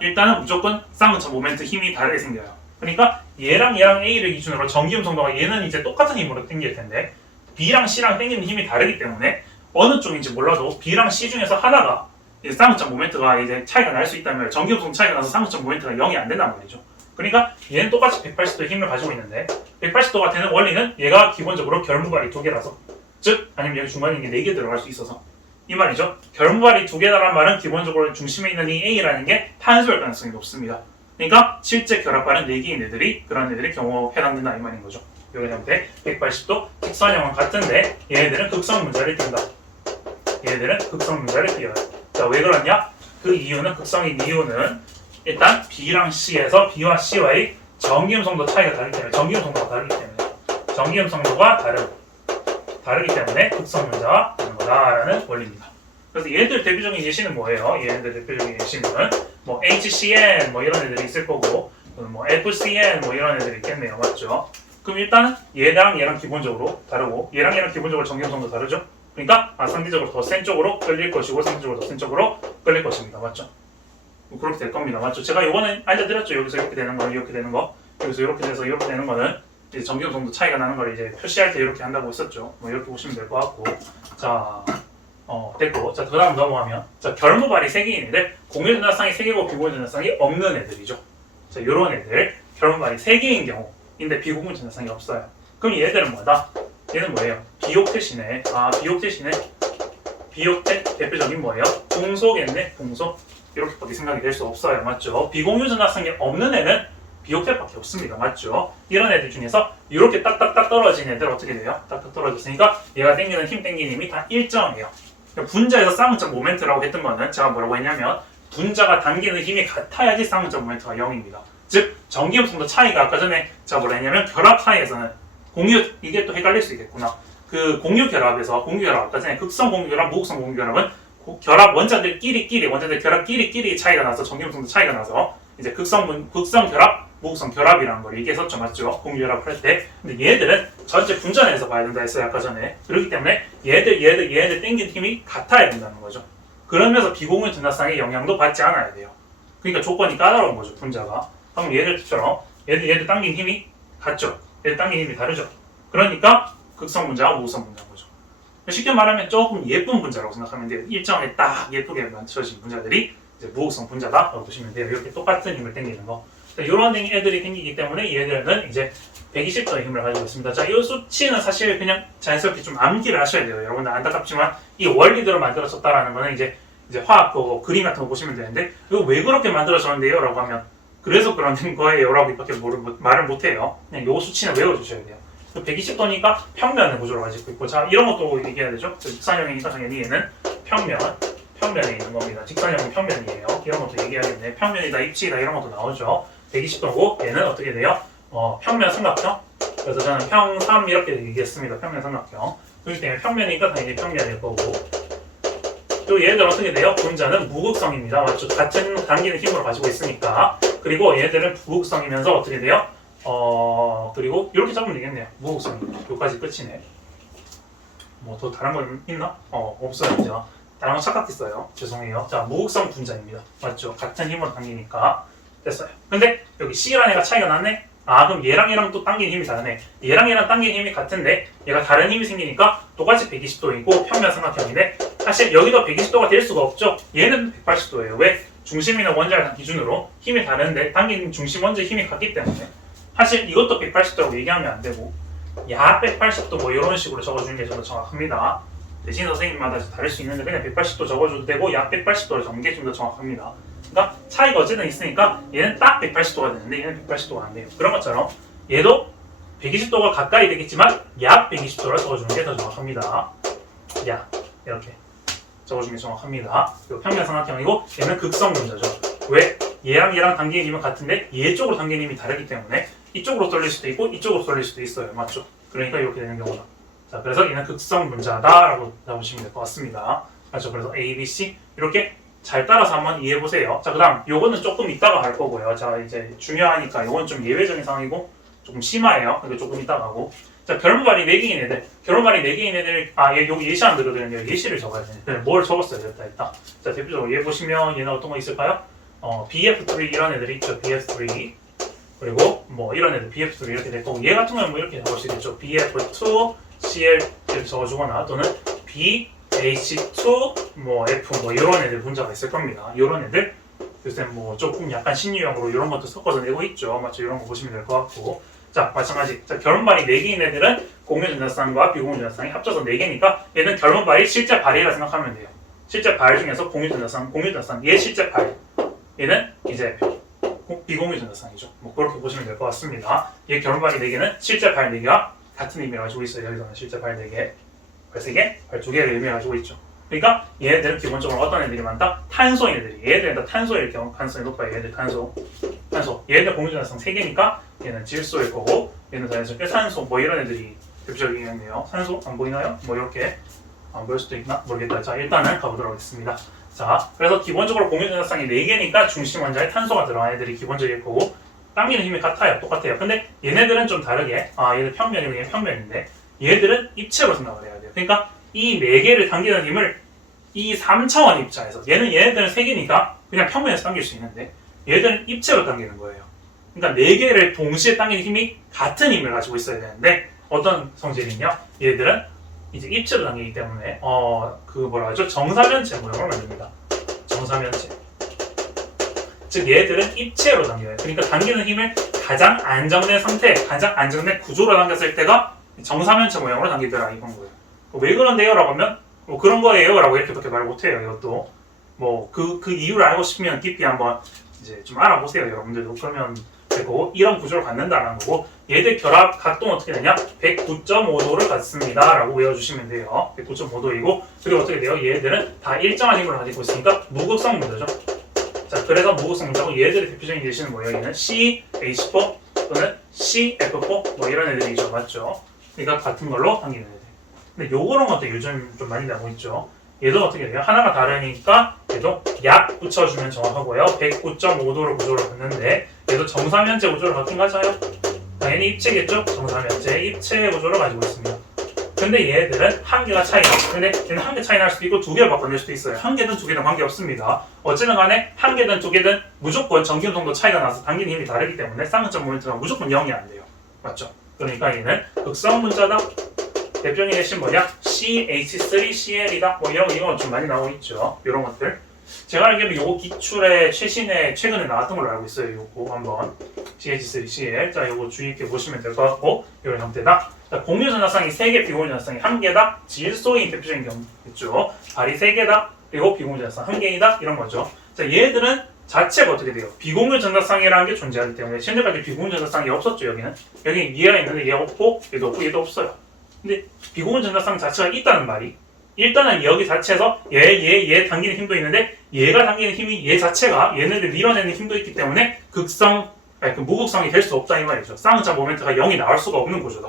일단은 무조건 쌍근처 모멘트 힘이 다르게 생겨요. 그러니까 얘랑 A를 기준으로 전기음 성도가 얘는 이제 똑같은 힘으로 당길 텐데 B랑 C랑 당기는 힘이 다르기 때문에 어느 쪽인지 몰라도 B랑 C 중에서 하나가 쌍근점 모멘트가 이제 차이가 날 수 있다면 전기음성 차이가 나서 쌍근점 모멘트가 0이 안 된단 말이죠. 그러니까 얘는 똑같이 180도의 힘을 가지고 있는데 180도가 되는 원리는 얘가 기본적으로 결모발이 2개라서 즉 아니면 여기 중간에 있는 게 4개 들어갈 수 있어서 이 말이죠. 결모발이 2개라는 말은 기본적으로 중심에 있는 이 A라는 게 탄소일 가능성이 높습니다. 그러니까 실제 결합발은 4개인 애들이 그런 애들이 경우에 해당된다 이 말인 거죠. 이런 형태 180도 직선형은 같은데 얘네들은 극성 문자를 띈다. 얘네들은 극성 문자를 띄어요. 자, 왜 그러냐? 그 이유는 극성인 이유는 일단 B랑 C에서 B와 C와의 전기음 성도 차이가 다르기 때문에 전기음 성도가 다르기 때문에 극성 문자가 되는 거다라는 원리입니다. 그래서 얘들 대표적인 예시는 뭐예요? 얘네들 대표적인 예시는 뭐 HCN 뭐 이런 애들이 있을 거고 뭐 FCN 뭐 이런 애들이 있겠네요. 맞죠? 그럼 일단은 얘랑 기본적으로 다르고 얘랑 기본적으로 전기음 성도 다르죠? 그러니까 상대적으로 더 센 쪽으로 끌릴 것이고 상대적으로 더 센 쪽으로 끌릴 것입니다. 맞죠? 그렇게 될 겁니다. 맞죠? 제가 이번에 알려드렸죠. 여기서 이렇게 되는 거, 이렇게 되는 거. 여기서 이렇게 돼서 이렇게 되는 거는 이제 전기음 성도 차이가 나는 걸 이제 표시할 때 이렇게 한다고 했었죠. 뭐 이렇게 보시면 될 것 같고. 자, 됐고. 자, 그 다음 넘어가면. 자, 결모발이 3개인 애들. 공유전자쌍이 3개고 비공유전자쌍이 없는 애들이죠. 자, 요런 애들. 결모발이 3개인 경우인데 비공유전자쌍이 없어요. 그럼 얘들은 뭐다? 얘는 뭐예요? 비옥텟이네. 비옥텟 대표적인 뭐예요? 공소겠네. 공소. 이렇게밖에 생각이 될 수 없어요. 맞죠? 비공유전자쌍이 없는 애는 비옥텟밖에 없습니다. 맞죠? 이런 애들 중에서 이렇게 딱딱딱 떨어진 애들 어떻게 돼요? 딱딱 떨어졌으니까 얘가 당기는 힘이 다 일정해요. 분자에서 쌍근점 모멘트라고 했던 거는 제가 뭐라고 했냐면 분자가 당기는 힘이 같아야지 쌍근점 모멘트가 0입니다. 즉 전기음 성도 차이가 아까 전에 제가 뭐라 했냐면 결합 사이에서는 이게 또 헷갈릴 수 있겠구나. 그 공유결합에서 아까 전에 극성 공유결합, 무극성 공유결합은 결합 원자들 결합 끼리끼리 차이가 나서 전기음 성도 차이가 나서 이제 극성 결합, 무극성 결합이라는 걸 얘기했었죠, 맞죠? 공유결합을 할 때. 근데 얘들은 전체 분자내에서 봐야 된다 했어요, 아까 전에. 그렇기 때문에 얘들 땡긴 힘이 같아야 된다는 거죠. 그러면서 비공유 전자쌍의 영향도 받지 않아야 돼요. 그러니까 조건이 까다로운 거죠, 분자가. 그럼 얘들처럼 얘들 당긴 힘이 같죠? 얘들 당긴 힘이 다르죠? 그러니까 극성 분자와 무극성 분자인 거죠. 쉽게 말하면 조금 예쁜 분자라고 생각하면 돼요. 일정하게 딱 예쁘게 만들어진 분자들이 이제 무극성 분자다라고 보시면 돼요. 이렇게 똑같은 힘을 당기는 거. 이런 애들이 생기기 때문에 얘들은 이제 120도의 힘을 가지고 있습니다. 자, 이 수치는 사실 그냥 자연스럽게 좀 암기를 하셔야 돼요. 여러분들 안타깝지만 이 원리대로 만들어졌다라는 거는 이제 화학 그림 같은 거 보시면 되는데 이거 왜 그렇게 만들어졌는데요? 라고 하면 그래서 그런 거예요 라고 밖에 말을 못해요. 그냥 요 수치는 외워주셔야 돼요. 120도니까 평면의 구조를 가지고 있고, 자, 이런 것도 얘기해야 되죠. 직선형이니까 당연히 얘는 평면에 있는 겁니다. 직선형은 평면이에요. 이런 것도 얘기해야겠네. 평면이다, 입지이다 이런 것도 나오죠. 120도고 얘는 어떻게 돼요? 평면 삼각형. 그래서 저는 평3 이렇게 얘기했습니다. 평면 삼각형. 그렇기 때문에 평면이니까 당연히 평면일 거고. 또 얘들 어떻게 돼요? 분자는 무극성입니다. 맞죠? 같은 당기는 힘으로 가지고 있으니까. 그리고 얘들은 부극성이면서 어떻게 돼요? 그리고 이렇게 잡으면 되겠네요. 무극성입니다. 여기까지 끝이네. 뭐 더 다른 거 있나? 없어요. 이제 다른 거 착각했어요. 죄송해요. 자, 무극성 분자입니다. 맞죠? 같은 힘으로 당기니까 됐어요. 근데 여기 C라는 애가 차이가 나네? 아, 그럼 얘랑 또 당기는 힘이 다르네. 얘랑 당기는 힘이 같은데 얘가 다른 힘이 생기니까 똑같이 120도이고 평면 삼각형인데 사실 여기도 120도가 될 수가 없죠. 얘는 180도예요. 왜? 중심이나 원자를 기준으로 힘이 다른데 당기는 중심 원자의 힘이 같기 때문에 사실 이것도 180도라고 얘기하면 안 되고 약 180도 뭐 이런 식으로 적어주는 게 좀 더 정확합니다. 대신 선생님마다 다를 수 있는데 그냥 180도 적어줘도 되고 약 180도를 적는 게 좀 더 정확합니다. 그러니까 차이가 어쨌든 있으니까 얘는 딱 180도가 되는데 얘는 180도가 안 돼요. 그런 것처럼 얘도 120도가 가까이 되겠지만 약 120도를 적어주는 게 더 정확합니다. 약 이렇게 적어주는 게 정확합니다. 그리고 평면 삼각형이고 얘는 극성 분자죠. 왜? 얘랑 당기는 힘은 같은데 얘 쪽으로 당기는 힘이 다르기 때문에 이쪽으로 쏠릴 수도 있고 이쪽으로 쏠릴 수도 있어요. 맞죠? 그러니까 이렇게 되는 경우다. 자, 그래서 얘는 극성 분자다라고 보시면 될 것 같습니다. 맞죠? 그래서 A, B, C 이렇게 잘 따라서 한번 이해해 보세요. 자, 그다음 요거는 조금 이따가 할 거고요. 자, 이제 중요하니까 요건 좀 예외적인 상황이고 조금 심화해요. 근데 조금 이따가 하고. 자, 결론발이 4개인 애들. 결론발이 4개인 애들 여기 예시 안 들거든요. 예시를 적어야 되는데 뭘 적었어요? 됐다. 자, 대표적으로 얘 보시면 얘는 어떤 거 있을까요? BF3 이런 애들이 있죠. BF3 그리고 뭐 이런 애들 BF3 이렇게 될 거고 얘 같은 경우는 뭐 이렇게 적을 수 있겠죠. BF2 CL 이렇게 적어주거나 또는 BH2 뭐 F 뭐 이런 애들 분자가 있을 겁니다. 이런 애들 요새 뭐 조금 약간 신유형으로 이런 것도 섞어서 내고 있죠. 맞죠? 이런 거 보시면 될 것 같고. 자, 마찬가지. 자, 결론발이 4개인 애들은 공유전자쌍과 비공유전자쌍이 합쳐서 4개니까 얘는 결론발이 실제 발이라 생각하면 돼요. 실제 발 중에서 공유전자쌍, 얘 실제 발. 얘는 이제 비공유전자쌍이죠. 뭐 그렇게 보시면 될 것 같습니다. 얘 결론발이 4개는 실제 발 4개와 같은 의미를 가지고 있어요. 여기서는 실제 발 4개, 발 3개, 발 2개를 의미를 가지고 있죠. 그러니까 얘네들은 기본적으로 어떤 애들이 많다? 탄소인 애들이. 얘네들은 다 탄소일 경우 가능성이 높아요. 얘네들 탄소. 얘네들 공유전자쌍 3개니까 얘는 질소일 거고 얘는 자연스럽게 산소 뭐 이런 애들이 대표적이겠네요. 산소 안 보이나요? 뭐 이렇게 안 보일 수도 있나? 모르겠다. 자, 일단은 가보도록 하겠습니다. 자, 그래서 기본적으로 공유전자쌍이 4개니까 중심 원자에 탄소가 들어간 애들이 기본적일 거고 당기는 힘이 똑같아요. 근데 얘네들은 좀 다르게 얘들 평면이고 얘 평면인데 얘들은 입체로 생각을 해야 돼요. 그러니까 이 4개를 당기는 힘을 이 3차원 입자에서 얘네들은 3개니까 그냥 평면에서 당길 수 있는데 얘들은 입체로 당기는 거예요. 그러니까 4개를 동시에 당기는 힘이 같은 힘을 가지고 있어야 되는데 어떤 성질이냐? 얘들은 이제 입체로 당기기 때문에 정사면체 모형을 만듭니다. 정사면체. 즉 얘들은 입체로 당겨요. 그러니까 당기는 힘을 가장 안정된 상태, 가장 안정된 구조로 당겼을 때가 정사면체 모형으로 당기더라 이건 거예요. 왜 그런데요? 라고 하면 뭐 그런 거예요 라고 이렇게밖에 말을 못해요. 이것도 뭐 그 이유를 알고 싶으면 깊이 한번 이제 좀 알아보세요. 여러분들도 그러면 되고 이런 구조를 갖는다는 거고 얘들 결합 각도는 어떻게 되냐? 109.5도를 갖습니다 라고 외워주시면 돼요. 109.5도이고 그리고 어떻게 돼요? 얘들은 다 일정한 힘을 가지고 있으니까 무극성 분자죠. 자, 그래서 무극성 분자고 얘들의 대표적인 예시는 뭐예요? 얘는 CH4 또는 CF4 뭐 이런 애들이죠. 맞죠? 그러니까 같은 걸로 당기는 애들. 근데 요런 것도 요즘 좀 많이 나오고 있죠. 얘도 어떻게 돼요? 하나가 다르니까 얘도 약 붙여주면 정확하고요. 109.5도를 구조로 갖는데 얘도 정사면체 구조를 갖긴 가져요. 당연히 입체겠죠? 정사면체 입체 구조를 가지고 있습니다. 근데 얘들은 한 개가 차이 나요. 근데 얘는 한 개 차이 날 수도 있고 두 개를 바꿔낼 수도 있어요. 한 개든 두 개든 관계없습니다. 어쨌든 간에 한 개든 두 개든 무조건 전기운 정도 차이가 나서 당기는 힘이 다르기 때문에 쌍극점 모멘트가 무조건 0이 안 돼요. 맞죠? 그러니까 얘는 극성 분자다. 대표적인 핵심 뭐냐? CH3Cl이다. 뭐 이런 거 좀 많이 나오고 있죠. 이런 것들. 제가 알기로 요거 기출에 최근에 나왔던 걸로 알고 있어요. 요거 한번 CH3Cl. 자, 요거 주의 있게 보시면 될 것 같고 이런 형태다. 자, 공유 전자쌍이 3개, 비공유 전자쌍이 1개다. 질소인 대표적인 경우겠죠. 발이 3개다. 그리고 비공유 전자쌍 1개이다. 이런 거죠. 자, 얘들은 자체가 어떻게 돼요? 비공유 전자쌍이라는 게 존재하기 때문에 현재까지 비공유 전자쌍이 없었죠. 여기는 얘가 있는데 얘가 없고 얘도 없고 얘도 없어요. 근데 비공유 전자쌍 자체가 있다는 말이 일단은 여기 자체에서 얘 당기는 힘도 있는데 얘가 당기는 힘이 얘 자체가 얘네들 밀어내는 힘도 있기 때문에 무극성이 될 수 없다 이 말이죠. 쌍극자 모멘트가 0이 나올 수가 없는 구조다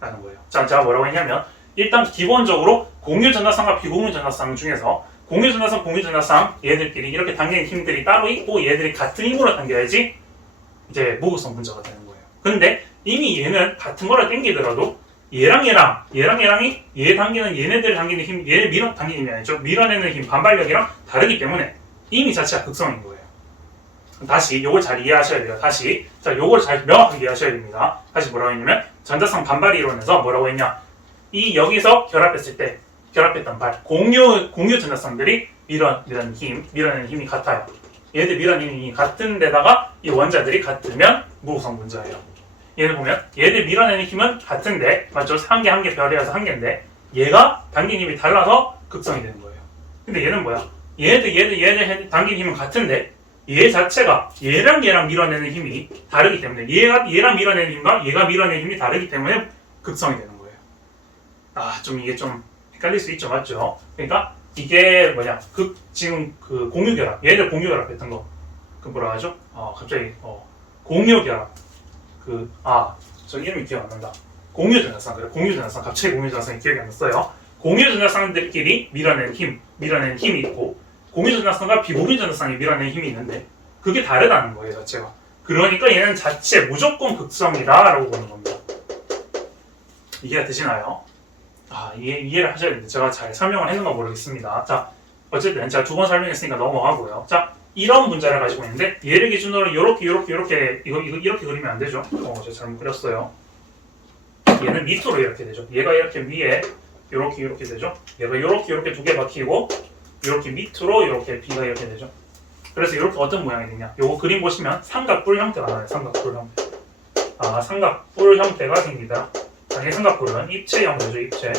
라는 거예요. 자, 제가 뭐라고 했냐면 일단 기본적으로 공유 전자쌍과 비공유 전자쌍 중에서 공유 전자쌍 얘들끼리 이렇게 당기는 힘들이 따로 있고 얘들이 같은 힘으로 당겨야지 이제 무극성 분자가 되는 거예요. 근데 이미 얘는 같은 거를 당기더라도 얘랑이 얘 당기는 얘네들 당기는 힘, 얘 당기는 힘이 아니죠. 밀어내는 힘, 반발력이랑 다르기 때문에 이미 자체가 극성인 거예요. 다시 요걸 잘 이해하셔야 돼요. 자, 요걸 잘 명확하게 이해하셔야 됩니다. 다시 뭐라고 했냐면 전자쌍 반발 이론에서 뭐라고 했냐? 이 여기서 결합했던 발, 공유 전자쌍들이 밀어내는 힘이 같아요. 얘들 밀어내는 힘이 같은 데다가 이 원자들이 같으면 무극성 분자예요. 얘를 보면 얘들 밀어내는 힘은 같은데 맞죠? 한 개 별이라서 한 개인데 얘가 당긴 힘이 달라서 극성이 되는 거예요. 근데 얘는 뭐야? 얘들 당긴 힘은 같은데 얘 자체가 얘랑 밀어내는 힘이 다르기 때문에 얘랑 밀어내는 힘과 얘가 밀어내는 힘이 다르기 때문에 극성이 되는 거예요. 좀 이게 좀 헷갈릴 수 있죠, 맞죠? 그러니까 이게 뭐냐? 지금 그 공유결합, 얘들 공유결합했던 거, 그 뭐라 하죠? 갑자기 공유결합. 저 이름이 기억 안 난다. 공유 전자쌍, 갑자기 공유 전자쌍이 기억이 안 났어요. 공유 전자쌍들끼리 밀어내는 힘이 있고, 공유 전자쌍과 비공유 전자쌍이 밀어내는 힘이 있는데, 그게 다르다는 거예요, 자체가. 그러니까 얘는 자체 무조건 극성이다라고 보는 겁니다. 이해가 되시나요? 이해를 하셔야 되는데, 제가 잘 설명을 했는가 모르겠습니다. 자, 어쨌든 제가 2번 설명했으니까 넘어가고요. 자, 이런 문자를 가지고 있는데 얘를 기준으로 이렇게 그리면 안 되죠. 제가 잘못 그렸어요. 얘는 밑으로 이렇게 되죠. 얘가 이렇게 위에 이렇게 되죠. 얘가 이렇게 두 개 박히고 이렇게 밑으로 이렇게 B가 이렇게 되죠. 그래서 이렇게 어떤 모양이 되냐? 요거 그림 보시면 삼각뿔 형태가 나와요. 삼각뿔 형태. 삼각뿔 형태가 생기다. 당연히 삼각뿔은 입체 형태죠.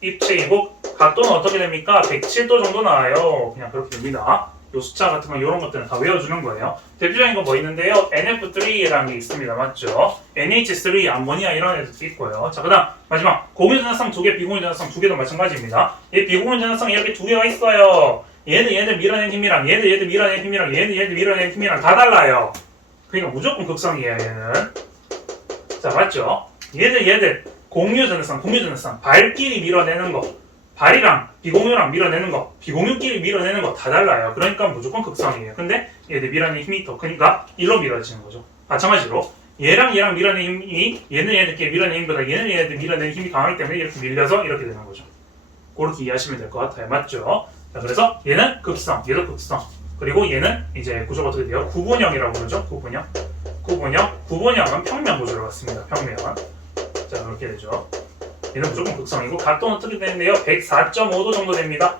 입체이고 각도는 어떻게 됩니까? 107도 정도 나와요. 그냥 그렇게 됩니다. 요 숫자 같은 거 이런 것들은 다 외워주는 거예요. 대표적인 거 뭐 있는데요. NF3라는 게 있습니다. 맞죠? NH3, 암모니아 이런 애들도 있고요. 자, 그 다음 마지막 공유 전자쌍 2개, 비공유 전자쌍 2개도 마찬가지입니다. 얘 비공유 전자쌍 이렇게 2개가 있어요. 얘들 밀어내는 힘이랑 얘들 밀어내는 힘이랑 얘들 밀어내는 힘이랑 다 달라요. 그러니까 무조건 극성이에요. 얘는. 자, 맞죠? 얘들 공유 전자쌍 발끼리 밀어내는 거, 발이랑 비공유랑 밀어내는 거, 비공유끼리 밀어내는 거 다 달라요. 그러니까 무조건 극성이에요. 근데 얘들 밀어내는 힘이 더 크니까 일로 밀어지는 거죠. 마찬가지로 얘랑 밀어내는 힘이 얘들끼리 밀어내는 힘보다 얘들 밀어내는 힘이 강하기 때문에 이렇게 밀려서 이렇게 되는 거죠. 그렇게 이해하시면 될 것 같아요. 맞죠? 자, 그래서 얘는 극성, 얘도 극성. 그리고 얘는 이제 구조가 어떻게 돼요? 구분형이라고 그러죠. 구분형은 평면 구조를 갖습니다. 평면. 자, 그렇게 되죠. 얘는 무조건 극성이고 각도는 어떻게 되는데요? 104.5도 정도 됩니다.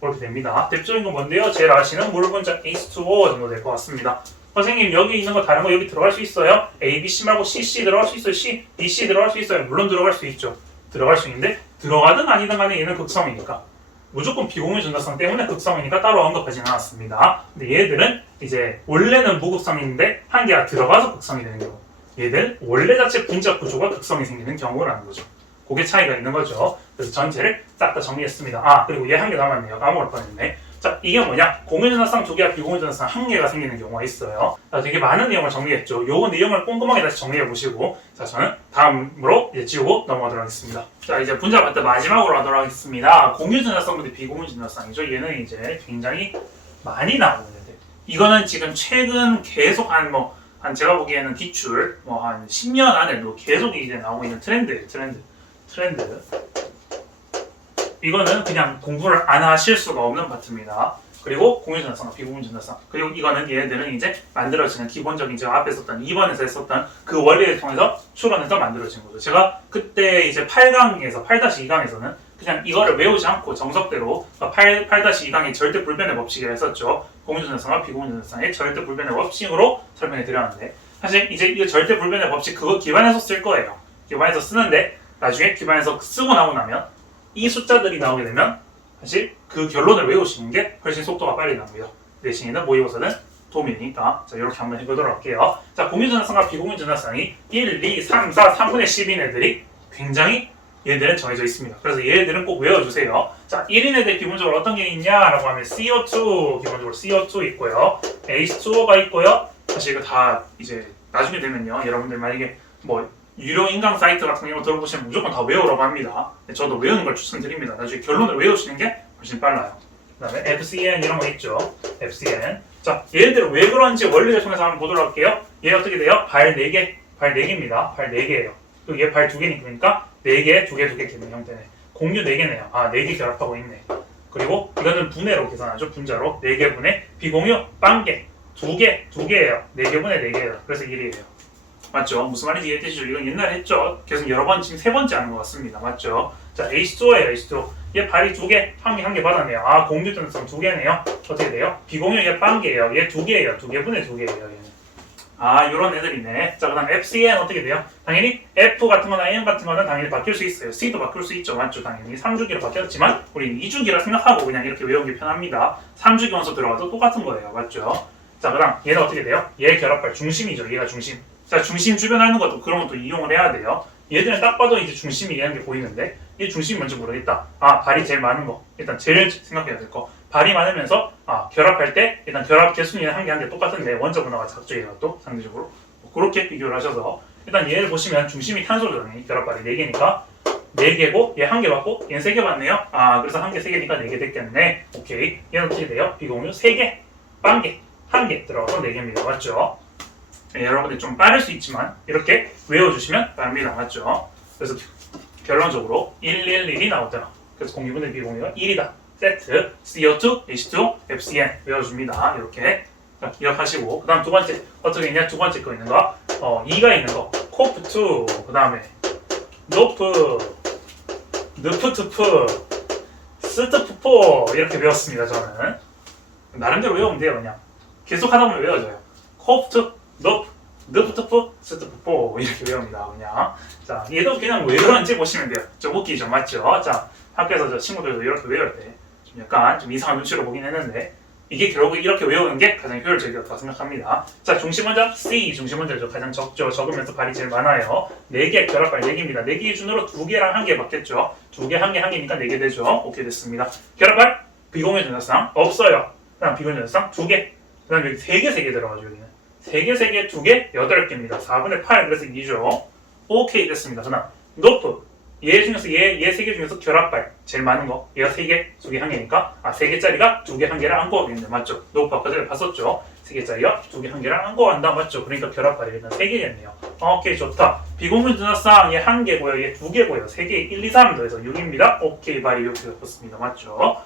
그렇게 됩니다. 대표적인 건 뭔데요? 제일 아시는 물분자 H2O 정도 될 것 같습니다. 선생님 여기 있는 거 다른 거 여기 들어갈 수 있어요? A, B, C 말고 C, C 들어갈 수 있어요? C, D, C 들어갈 수 있어요? 물론 들어갈 수 있죠. 들어갈 수 있는데 들어가든 아니든 간에 얘는 극성이니까 무조건 비공유 전자성 때문에 극성이니까 따로 언급하지는 않았습니다. 근데 얘들은 이제 원래는 무극성인데 한 개가 들어가서 극성이 되는 경우, 얘들 원래 자체 분자 구조가 극성이 생기는 경우라는 거죠. 그게 차이가 있는 거죠. 그래서 전체를 싹 다 정리했습니다. 그리고 얘 한 개 남았네요. 까먹을 뻔했네. 자, 이게 뭐냐? 공유 전자쌍 2개와 비공유 전자쌍 1개가 생기는 경우가 있어요. 자, 되게 많은 내용을 정리했죠. 요거 내용을 꼼꼼하게 다시 정리해 보시고, 자, 저는 다음으로 이제 지우고 넘어가도록 하겠습니다. 자, 이제 분자 파트 마지막으로 하도록 하겠습니다. 공유 전자쌍 대 비공유 전자쌍이죠. 얘는 이제 굉장히 많이 나오는데, 이거는 지금 최근 계속 한 한 제가 보기에는 기출 뭐 한 10년 안에도 계속 이제 나오고 있는 트렌드예요. 트렌드. 이거는 그냥 공부를 안 하실 수가 없는 파트입니다. 그리고 공유전화성, 비공유전화성. 그리고 이거는 얘네들은 이제 만들어지는 기본적인 제가 앞에 썼던 2번에서 했었던 그 원리를 통해서 추론해서 만들어진 거죠. 제가 그때 이제 8강에서 8-2강에서는 그냥 이거를 외우지 않고 정석대로 8-2강의 절대 불변의 법칙을 했었죠. 공유전화성과 비공유전화성의 절대 불변의 법칙으로 설명해 드렸는데 사실 이제 이 절대 불변의 법칙 그거 기반해서 쓸 거예요. 기반해서 쓰는데 나중에 기반해서 쓰고 나고 나면 이 숫자들이 나오게 되면 사실 그 결론을 외우시는 게 훨씬 속도가 빨리 납니다. 내신이든 모의고사든 도움이니까 자 이렇게 한번 해보도록 할게요. 자 공유전화성과 비공유전화성이 1, 2, 3, 4, 3분의 10인 애들이 굉장히 얘들은 정해져 있습니다. 그래서 얘들은 꼭 외워주세요. 자 1인 애들 기본적으로 어떤 게 있냐라고 하면 CO2 기본적으로 CO2 있고요. H2O가 있고요. 사실 이거 다 이제 나중에 되면요. 여러분들 만약에 뭐 유료 인강 사이트 같은 거 들어보시면 무조건 다 외우라고 합니다. 저도 외우는 걸 추천드립니다. 나중에 결론을 외우시는 게 훨씬 빨라요. 그 다음에 FCN 이런 거 있죠. FCN. 자, 얘네들은 왜 그런지 원리를 통해서 한번 보도록 할게요. 얘 어떻게 돼요? 발 4개. 발 4개입니다. 발 4개예요. 그리고 얘 발 2개니까 4개, 2개 되는 형태네. 공유 4개네요. 아, 4개 결합하고 있네. 그리고 이거는 분해로 계산하죠. 분자로. 4개 분해. 비공유, 빵개. 2개예요. 4개 분해 4개예요. 그래서 1이에요. 맞죠? 무슨 말인지 이해되시죠? 이건 옛날에 했죠? 계속 여러 번, 지금 3번째 하는 것 같습니다. 맞죠? 자, H2O예요, H2O. 얘 발이 2개, 한 개 받았네요. 아, 공유전성 2개네요. 어떻게 돼요? 비공유 얘 빵개예요. 얘 2개예요. 2개분의 2개예요, 얘는. 아, 요런 애들이네. 자, 그 다음 FCN 어떻게 돼요? 당연히 F 같은 거나 N 같은 거는 당연히 바뀔 수 있어요. C도 바뀔 수 있죠. 맞죠? 당연히 3주기로 바뀌었지만 우리는 2주기라 생각하고 그냥 이렇게 외우기 편합니다. 3주기 원서 들어가도 똑같은 거예요. 맞죠? 자, 그 다음 얘는 어떻게 돼요? 얘 결합발 중심이죠. 얘가 중심. 자, 중심 주변 하는 것도 그런 것도 이용을 해야 돼요. 얘들은 딱 봐도 이제 중심이 이라는 게 보이는데 이 중심이 뭔지 모르겠다. 아, 발이 제일 많은 거. 일단 제일 생각해야 될 거. 발이 많으면서 결합할 때 일단 결합 개수는 한 개 똑같은데 원자 분화가 작죠. 얘가 또 상대적으로. 그렇게 비교를 하셔서 일단 얘를 보시면 중심이 탄소죠. 결합발이 4개니까 4개고 얘 1개 받고 얘는 3개 받네요. 아, 그래서 1개 3개니까 4개 됐겠네. 오케이. 얘는 어떻게 돼요? 비공유 3개, 빵개, 1개 들어가서 4개입니다. 맞죠? 네, 여러분들 좀 빠를 수 있지만 이렇게 외워주시면 빠릅니다. 맞죠? 그래서 결론적으로 111이 나오더라. 그래서 공유분의 비공유가 1이다. 세트 CO2, H2O, FCN 외워줍니다. 이렇게 자, 기억하시고 그 다음 두 번째 어떻게 있냐? 두 번째 거 있는 거 2가 있는 거 코프2 그 다음에 노프 느프트프 스트프4 이렇게 외웠습니다. 저는 나름대로 외우면 돼요. 그냥 계속 하다 보면 외워져요. 코프2 너프트프 스트프4 이렇게 외웁니다. 그냥 자 얘도 그냥 왜 그런지 보시면 돼요. 좀 웃기죠, 맞죠? 자 학교에서 저 친구들도 이렇게 외울 때 좀 약간 좀 이상한 눈치로 보긴 했는데 이게 결국 이렇게 외우는 게 가장 효율적이었다고 생각합니다. 자 중심 원자 C 중심 원자죠. 가장 적죠. 적으면서 발이 제일 많아요. 4개 결합발 4개입니다. 4개 기준으로 2개랑 1개 받겠죠. 2개 1개 1개니까 4개 되죠. 오케이 됐습니다. 결합발 비공유 전자쌍 없어요. 그다음 비공유 전자쌍 2개. 그다음 여기 3개 들어가죠. 여기는 3개, 2개, 8개입니다. 4분의 8, 그래서 2죠. 오케이, 됐습니다. 그 다음, 노프. 얘 중에서, 얘 3개 중에서 결합발. 제일 많은 거. 얘가 3개, 2개, 1개니까. 3개짜리가 2개, 1개를 안고 가겠는데, 맞죠? 노프 아까 전에 봤었죠? 3개짜리가 2개, 1개를 안고 간다, 맞죠? 그러니까 결합발이 일단 3개겠네요. 오케이, 좋다. 비공유 전자쌍, 얘 1개고요, 얘 2개고요. 3개, 1, 2, 3 더해서 6입니다. 오케이, 발이 이렇게 됐습니다. 맞죠?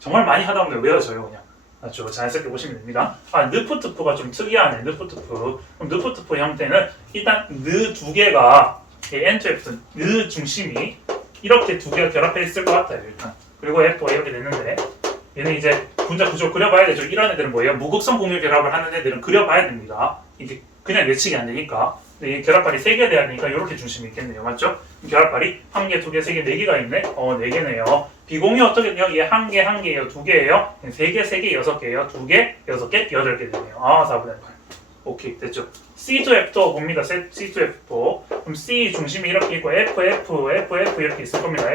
정말 많이 하다 보면 외워져요, 그냥. 맞죠? 자연스럽게 보시면 됩니다. 느프트프가 좀 특이하네. 느프트프. 그럼 느프트프 형태는 일단 느 2개가 N2F 느 중심이 이렇게 2개가 결합해 있을 것 같아요. 일단. 그리고 F가 이렇게 됐는데 얘는 이제 분자 구조 그려봐야 되죠. 이런 애들은 뭐예요? 무극성 공유 결합을 하는 애들은 그려봐야 됩니다. 이게 그냥 예측이 안 되니까. 근데 이 결합발이 3개 돼야 되니까 이렇게 중심이 있겠네요. 맞죠? 결합발이 1개, 2개, 3개, 4개가 있네? 4개네요. 비공유 어떻게 돼요? 얘 1개, 1개예요? 2개예요? 3개, 3개, 6개예요? 2개, 6개, 8개 되네요. 4분의 8. 오케이, 됐죠? C2F2 봅니다. C2F2. 그럼 C 중심이 이렇게 있고 FF 이렇게 있을 겁니다.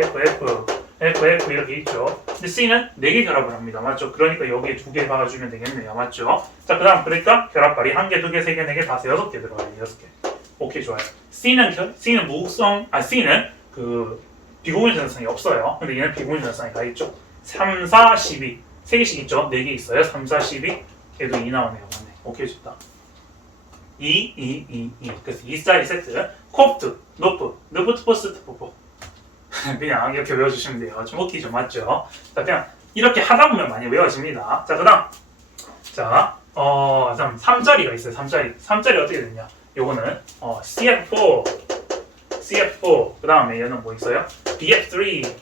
FF 이렇게 있죠. 근데 C는 4개 결합을 합니다. 맞죠? 그러니까 여기에 2개 박아주면 되겠네요. 맞죠? 자, 그 다음 그러니까 결합발이 1개, 2개, 3개, 4개, 6개 들어가요. 6개. 오케이, 좋아요. C는 무극성, C는 비공유 전자쌍이 없어요. 근데 얘는 비공유 전자쌍이 다 있죠. 3, 4, 12. 3개씩 있죠? 4개 있어요. 3, 4, 12. 얘도 2 나오네요. 맞네. 오케이, 좋다. 그래서 2쌀 2세트. 코프트, 노프, 느프트, 포스트, 포포. 그냥 이렇게 외워주시면 돼요. 좀 웃기죠, 맞죠? 자, 그냥 이렇게 하다 보면 많이 외워집니다. 자, 그 다음. 자, 3자리가 있어요. 3자리 어떻게 되냐? 요거는, CF4, 그 다음에 얘는 뭐 있어요? BF3,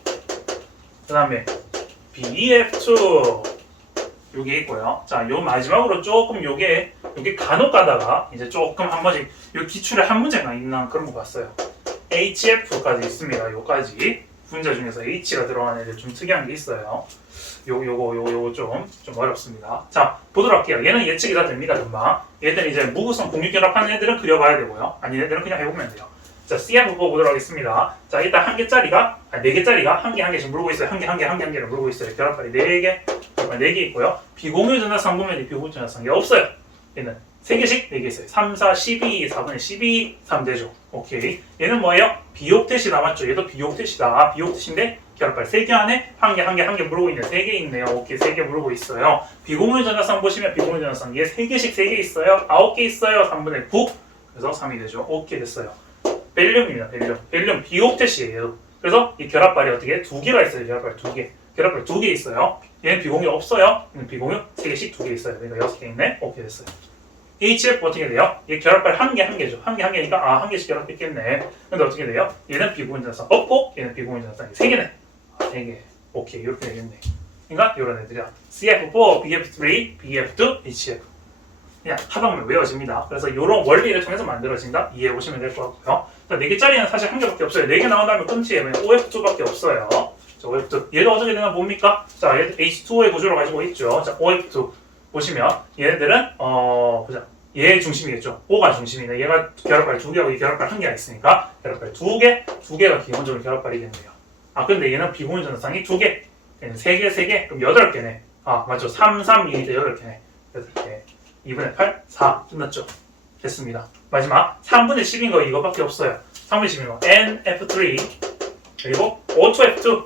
그 다음에 BF2, 요게 있고요. 자, 요 마지막으로 조금 요게 간혹 가다가 이제 조금 한 번씩 요 기출에 한 문제가 있나 그런 거 봤어요. HF까지 있습니다. 요까지 분자 중에서 H가 들어간 애들 좀 특이한 게 있어요. 요거 좀 어렵습니다. 자, 보도록 할게요. 얘는 예측이 다 됩니다. 금방. 얘들은 이제 무구성 공유결합하는 애들은 그려봐야 되고요. 아닌 애들은 그냥 해보면 돼요. 자, CF 보도록 하겠습니다. 자, 일단 한 개짜리가, 네 개짜리가 한 개씩 물고 있어요. 한 개를 물고 있어요. 결합발이 4개, 4개 있고요. 비공유 전화상 보면 비공유 전화상이 없어요. 얘는 3개씩 4개 있어요. 3, 4, 12, 4분의 12, 3대죠. 오케이. 얘는 뭐예요? 비옥텟이다, 맞죠? 얘도 비옥텟이다. 비옥텟인데 결합발 3개 안에 한 개 물고 있네. 3개 있네요. 오케이. 3개 물고 있어요. 비공유 전화상 보시면 비공유 전화상 얘 3개씩 3개 있어요. 9개 있어요. 3분의 9. 그래서 3이 되죠. 오케이, 됐어요. 벨륨입니다. 벨륨 비옥텟이에요. 그래서 이 결합발이 어떻게 2개가 있어요. 결합발 2개 있어요. 얘는 비공유 없어요. 얘는 비공유 3개씩 2개 있어요. 그러니까 6개 있네. 오케이, 됐어요. HF 어떻게 돼요? 얘 결합발 한 개죠. 한 개니까 한 개씩 결합했겠네. 근데 어떻게 돼요? 얘는 비공유 전화상 없고 얘는 비공유 전화상이 3개네. 3개. 오케이, 이렇게 되겠네. 그러니까 이런 애들이야. CF4, BF3, BF2, HF. 그냥 하다 보면 외워집니다. 그래서 이런 원리를 통해서 만들어진다. 이해해 보시면 될 것 같고요. 자, 4개짜리는 사실 한 개밖에 없어요. 4개 나온 다음에 끝이에요. 그냥 OF2밖에 없어요. 자, OF2. 얘도 어떻게 되나 봅니까? 자, 얘 H2의 구조를 가지고 있죠. 자, OF2 보시면 얘네들은 보자. 얘 중심이겠죠. O가 중심이네. 얘가 결합발 2개하고 이 결합발 1개가 있으니까 결합발 2개가 기본적으로 결합발이겠네요. 아, 근데 얘는 비공유 전화상이 2개. 얘는 3개, 그럼 8개네. 아, 맞죠. 3, 3, 2, 8개네. 8개. 2분의 8, 4. 끝났죠. 됐습니다. 마지막 3분의 10인 거 이거밖에 없어요. 3분의 10인 거 NF3 그리고 O2F2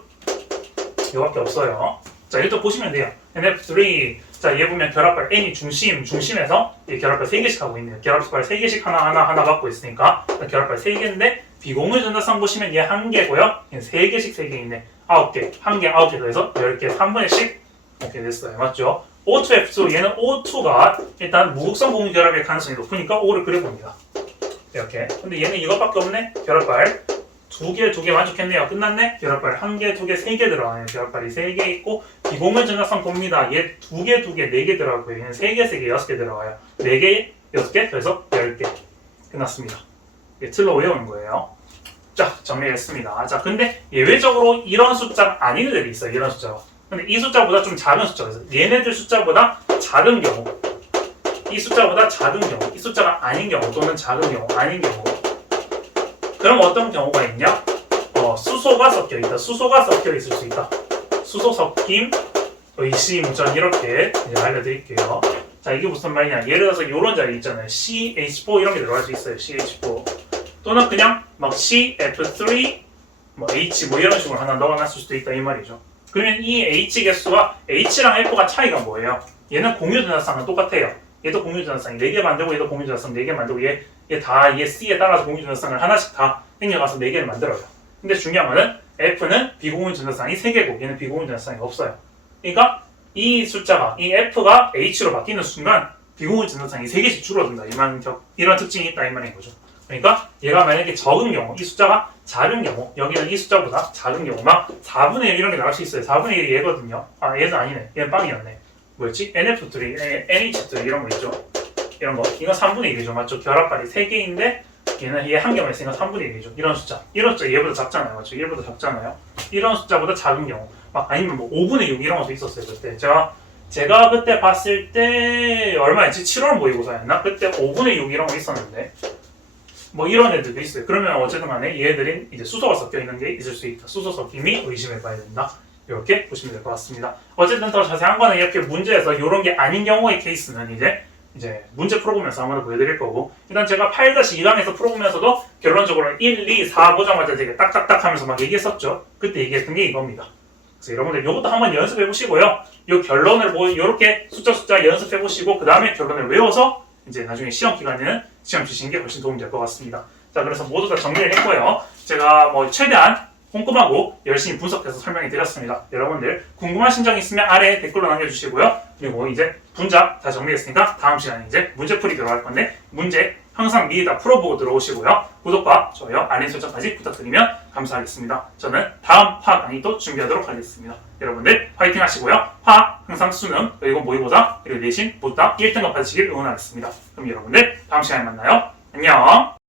이거밖에 없어요. 자, 이것도 보시면 돼요. NF3 자, 얘 보면 결합발 N이 중심에서 이 결합발 3개씩 하고 있네요. 결합발 3개씩 하나 갖고 있으니까 결합발 3개인데 비공유 전자상 보시면 얘 1개고요. 얘는 3개씩 3개 있네. 9개. 1개 9개 더해서 10개 3분의 10 이렇게 됐어요. 맞죠? O2F2 얘는 O2가 일단 무극성 공유 결합의 가능성이 높으니까 O를 그려봅니다. 이렇게. 근데 얘는 이것밖에 없네. 결합발 2개 만족했네요. 끝났네. 결합발 1개, 2개, 3개 들어가네요. 결합발이 3개 있고 비공유 전자상 봅니다. 얘 2개, 4개 들어가고요. 얘는 3개, 6개 들어가요. 4개, 6개, 그래서 10개. 끝났습니다. 이게 틀로 외우는 거예요. 자, 정리했습니다. 자, 근데 예외적으로 이런 숫자가 아닌 애들이 있어요. 이런 숫자가. 근데 이 숫자보다 좀 작은 숫자가 있어요. 얘네들 숫자보다 작은 경우, 이 숫자보다 작은 경우, 이 숫자가 아닌 경우 또는 작은 경우, 아닌 경우. 그럼 어떤 경우가 있냐? 수소가 섞여 있다. 수소가 섞여 있을 수 있다. 수소 섞임, 의심, 전 이렇게 이제 알려드릴게요. 자, 이게 무슨 말이냐? 예를 들어서 이런 자리 있잖아요. CH4 이런 게 들어갈 수 있어요. CH4 또는 그냥 막 CF3, 뭐 H 뭐 이런 식으로 하나 넣어놨을 수도 있다 이 말이죠. 그러면 이 H 개수와 H랑 F가 차이가 뭐예요? 얘는 공유 전화상은 똑같아요. 얘도 공유 전화상 4개 만들고 얘도 공유 전화상 4개 만들고 얘 C에 따라서 공유 전화상을 하나씩 다 땡겨가서 4개를 만들어요. 근데 중요한 거는 F는 비공유 전화상이 3개고 얘는 비공유 전화상이 없어요. 그러니까 이 숫자가 이 F가 H로 바뀌는 순간 비공유 전화상이 3개씩 줄어든다. 이런 특징이 있다 이 말인 거죠. 그러니까 얘가 만약에 적은 경우, 이 숫자가 작은 경우, 여기는 이 숫자보다 작은 경우 막 4분의 1 이런 게 나올 수 있어요. 4분의 1이 얘거든요. 아, 얘는 아니네. 얘는 빵이었네. 뭐였지? NF3, NH3 이런 거 있죠. 이런 거. 이건 3분의 1이죠. 맞죠? 결합발이 3개인데 얘는 얘 한 개만 있으니까 3분의 1이죠. 이런 숫자. 이런 숫자 얘보다 작잖아요. 맞죠? 얘보다 작잖아요. 이런 숫자보다 작은 경우. 막 아니면 뭐 5분의 6 이런 것도 있었어요. 그때. 제가 그때 봤을 때 얼마였지? 7월 모의고사였나? 그때 5분의 6 이런 거 있었는데 뭐 이런 애들도 있어요. 그러면 어쨌든 간에 얘들은 이제 수소가 섞여 있는 게 있을 수 있다. 수소 섞임이 의심해 봐야 된다. 이렇게 보시면 될 것 같습니다. 어쨌든 더 자세한 거는 이렇게 문제에서 이런 게 아닌 경우의 케이스는 이제 문제 풀어보면서 한번 보여드릴 거고 일단 제가 8-2강에서 풀어보면서도 결론적으로 1, 2, 4 보자마자 되게 딱딱딱 하면서 막 얘기했었죠. 그때 얘기했던 게 이겁니다. 그래서 여러분들 이것도 한번 연습해 보시고요. 이 결론을 뭐 이렇게 숫자 연습해 보시고 그 다음에 결론을 외워서 이제 나중에 시험 기간에는 시험 치시는 게 훨씬 도움이 될 것 같습니다. 자, 그래서 모두 다 정리를 했고요. 제가 뭐 최대한 꼼꼼하고 열심히 분석해서 설명해 드렸습니다. 여러분들 궁금하신 점 있으면 아래 댓글로 남겨주시고요. 그리고 이제 분작 다 정리했으니까 다음 시간에 이제 문제풀이 들어갈 건데 문제 항상 미리 다 풀어보고 들어오시고요. 구독과 좋아요, 알림 설정까지 부탁드리면 감사하겠습니다. 저는 다음 화학 강의 또 준비하도록 하겠습니다. 여러분들 화이팅 하시고요. 화학 항상 수능 그리고 모의고사 그리고 내신 모두 다 1등급 받으시길 응원하겠습니다. 그럼 여러분들 다음 시간에 만나요. 안녕.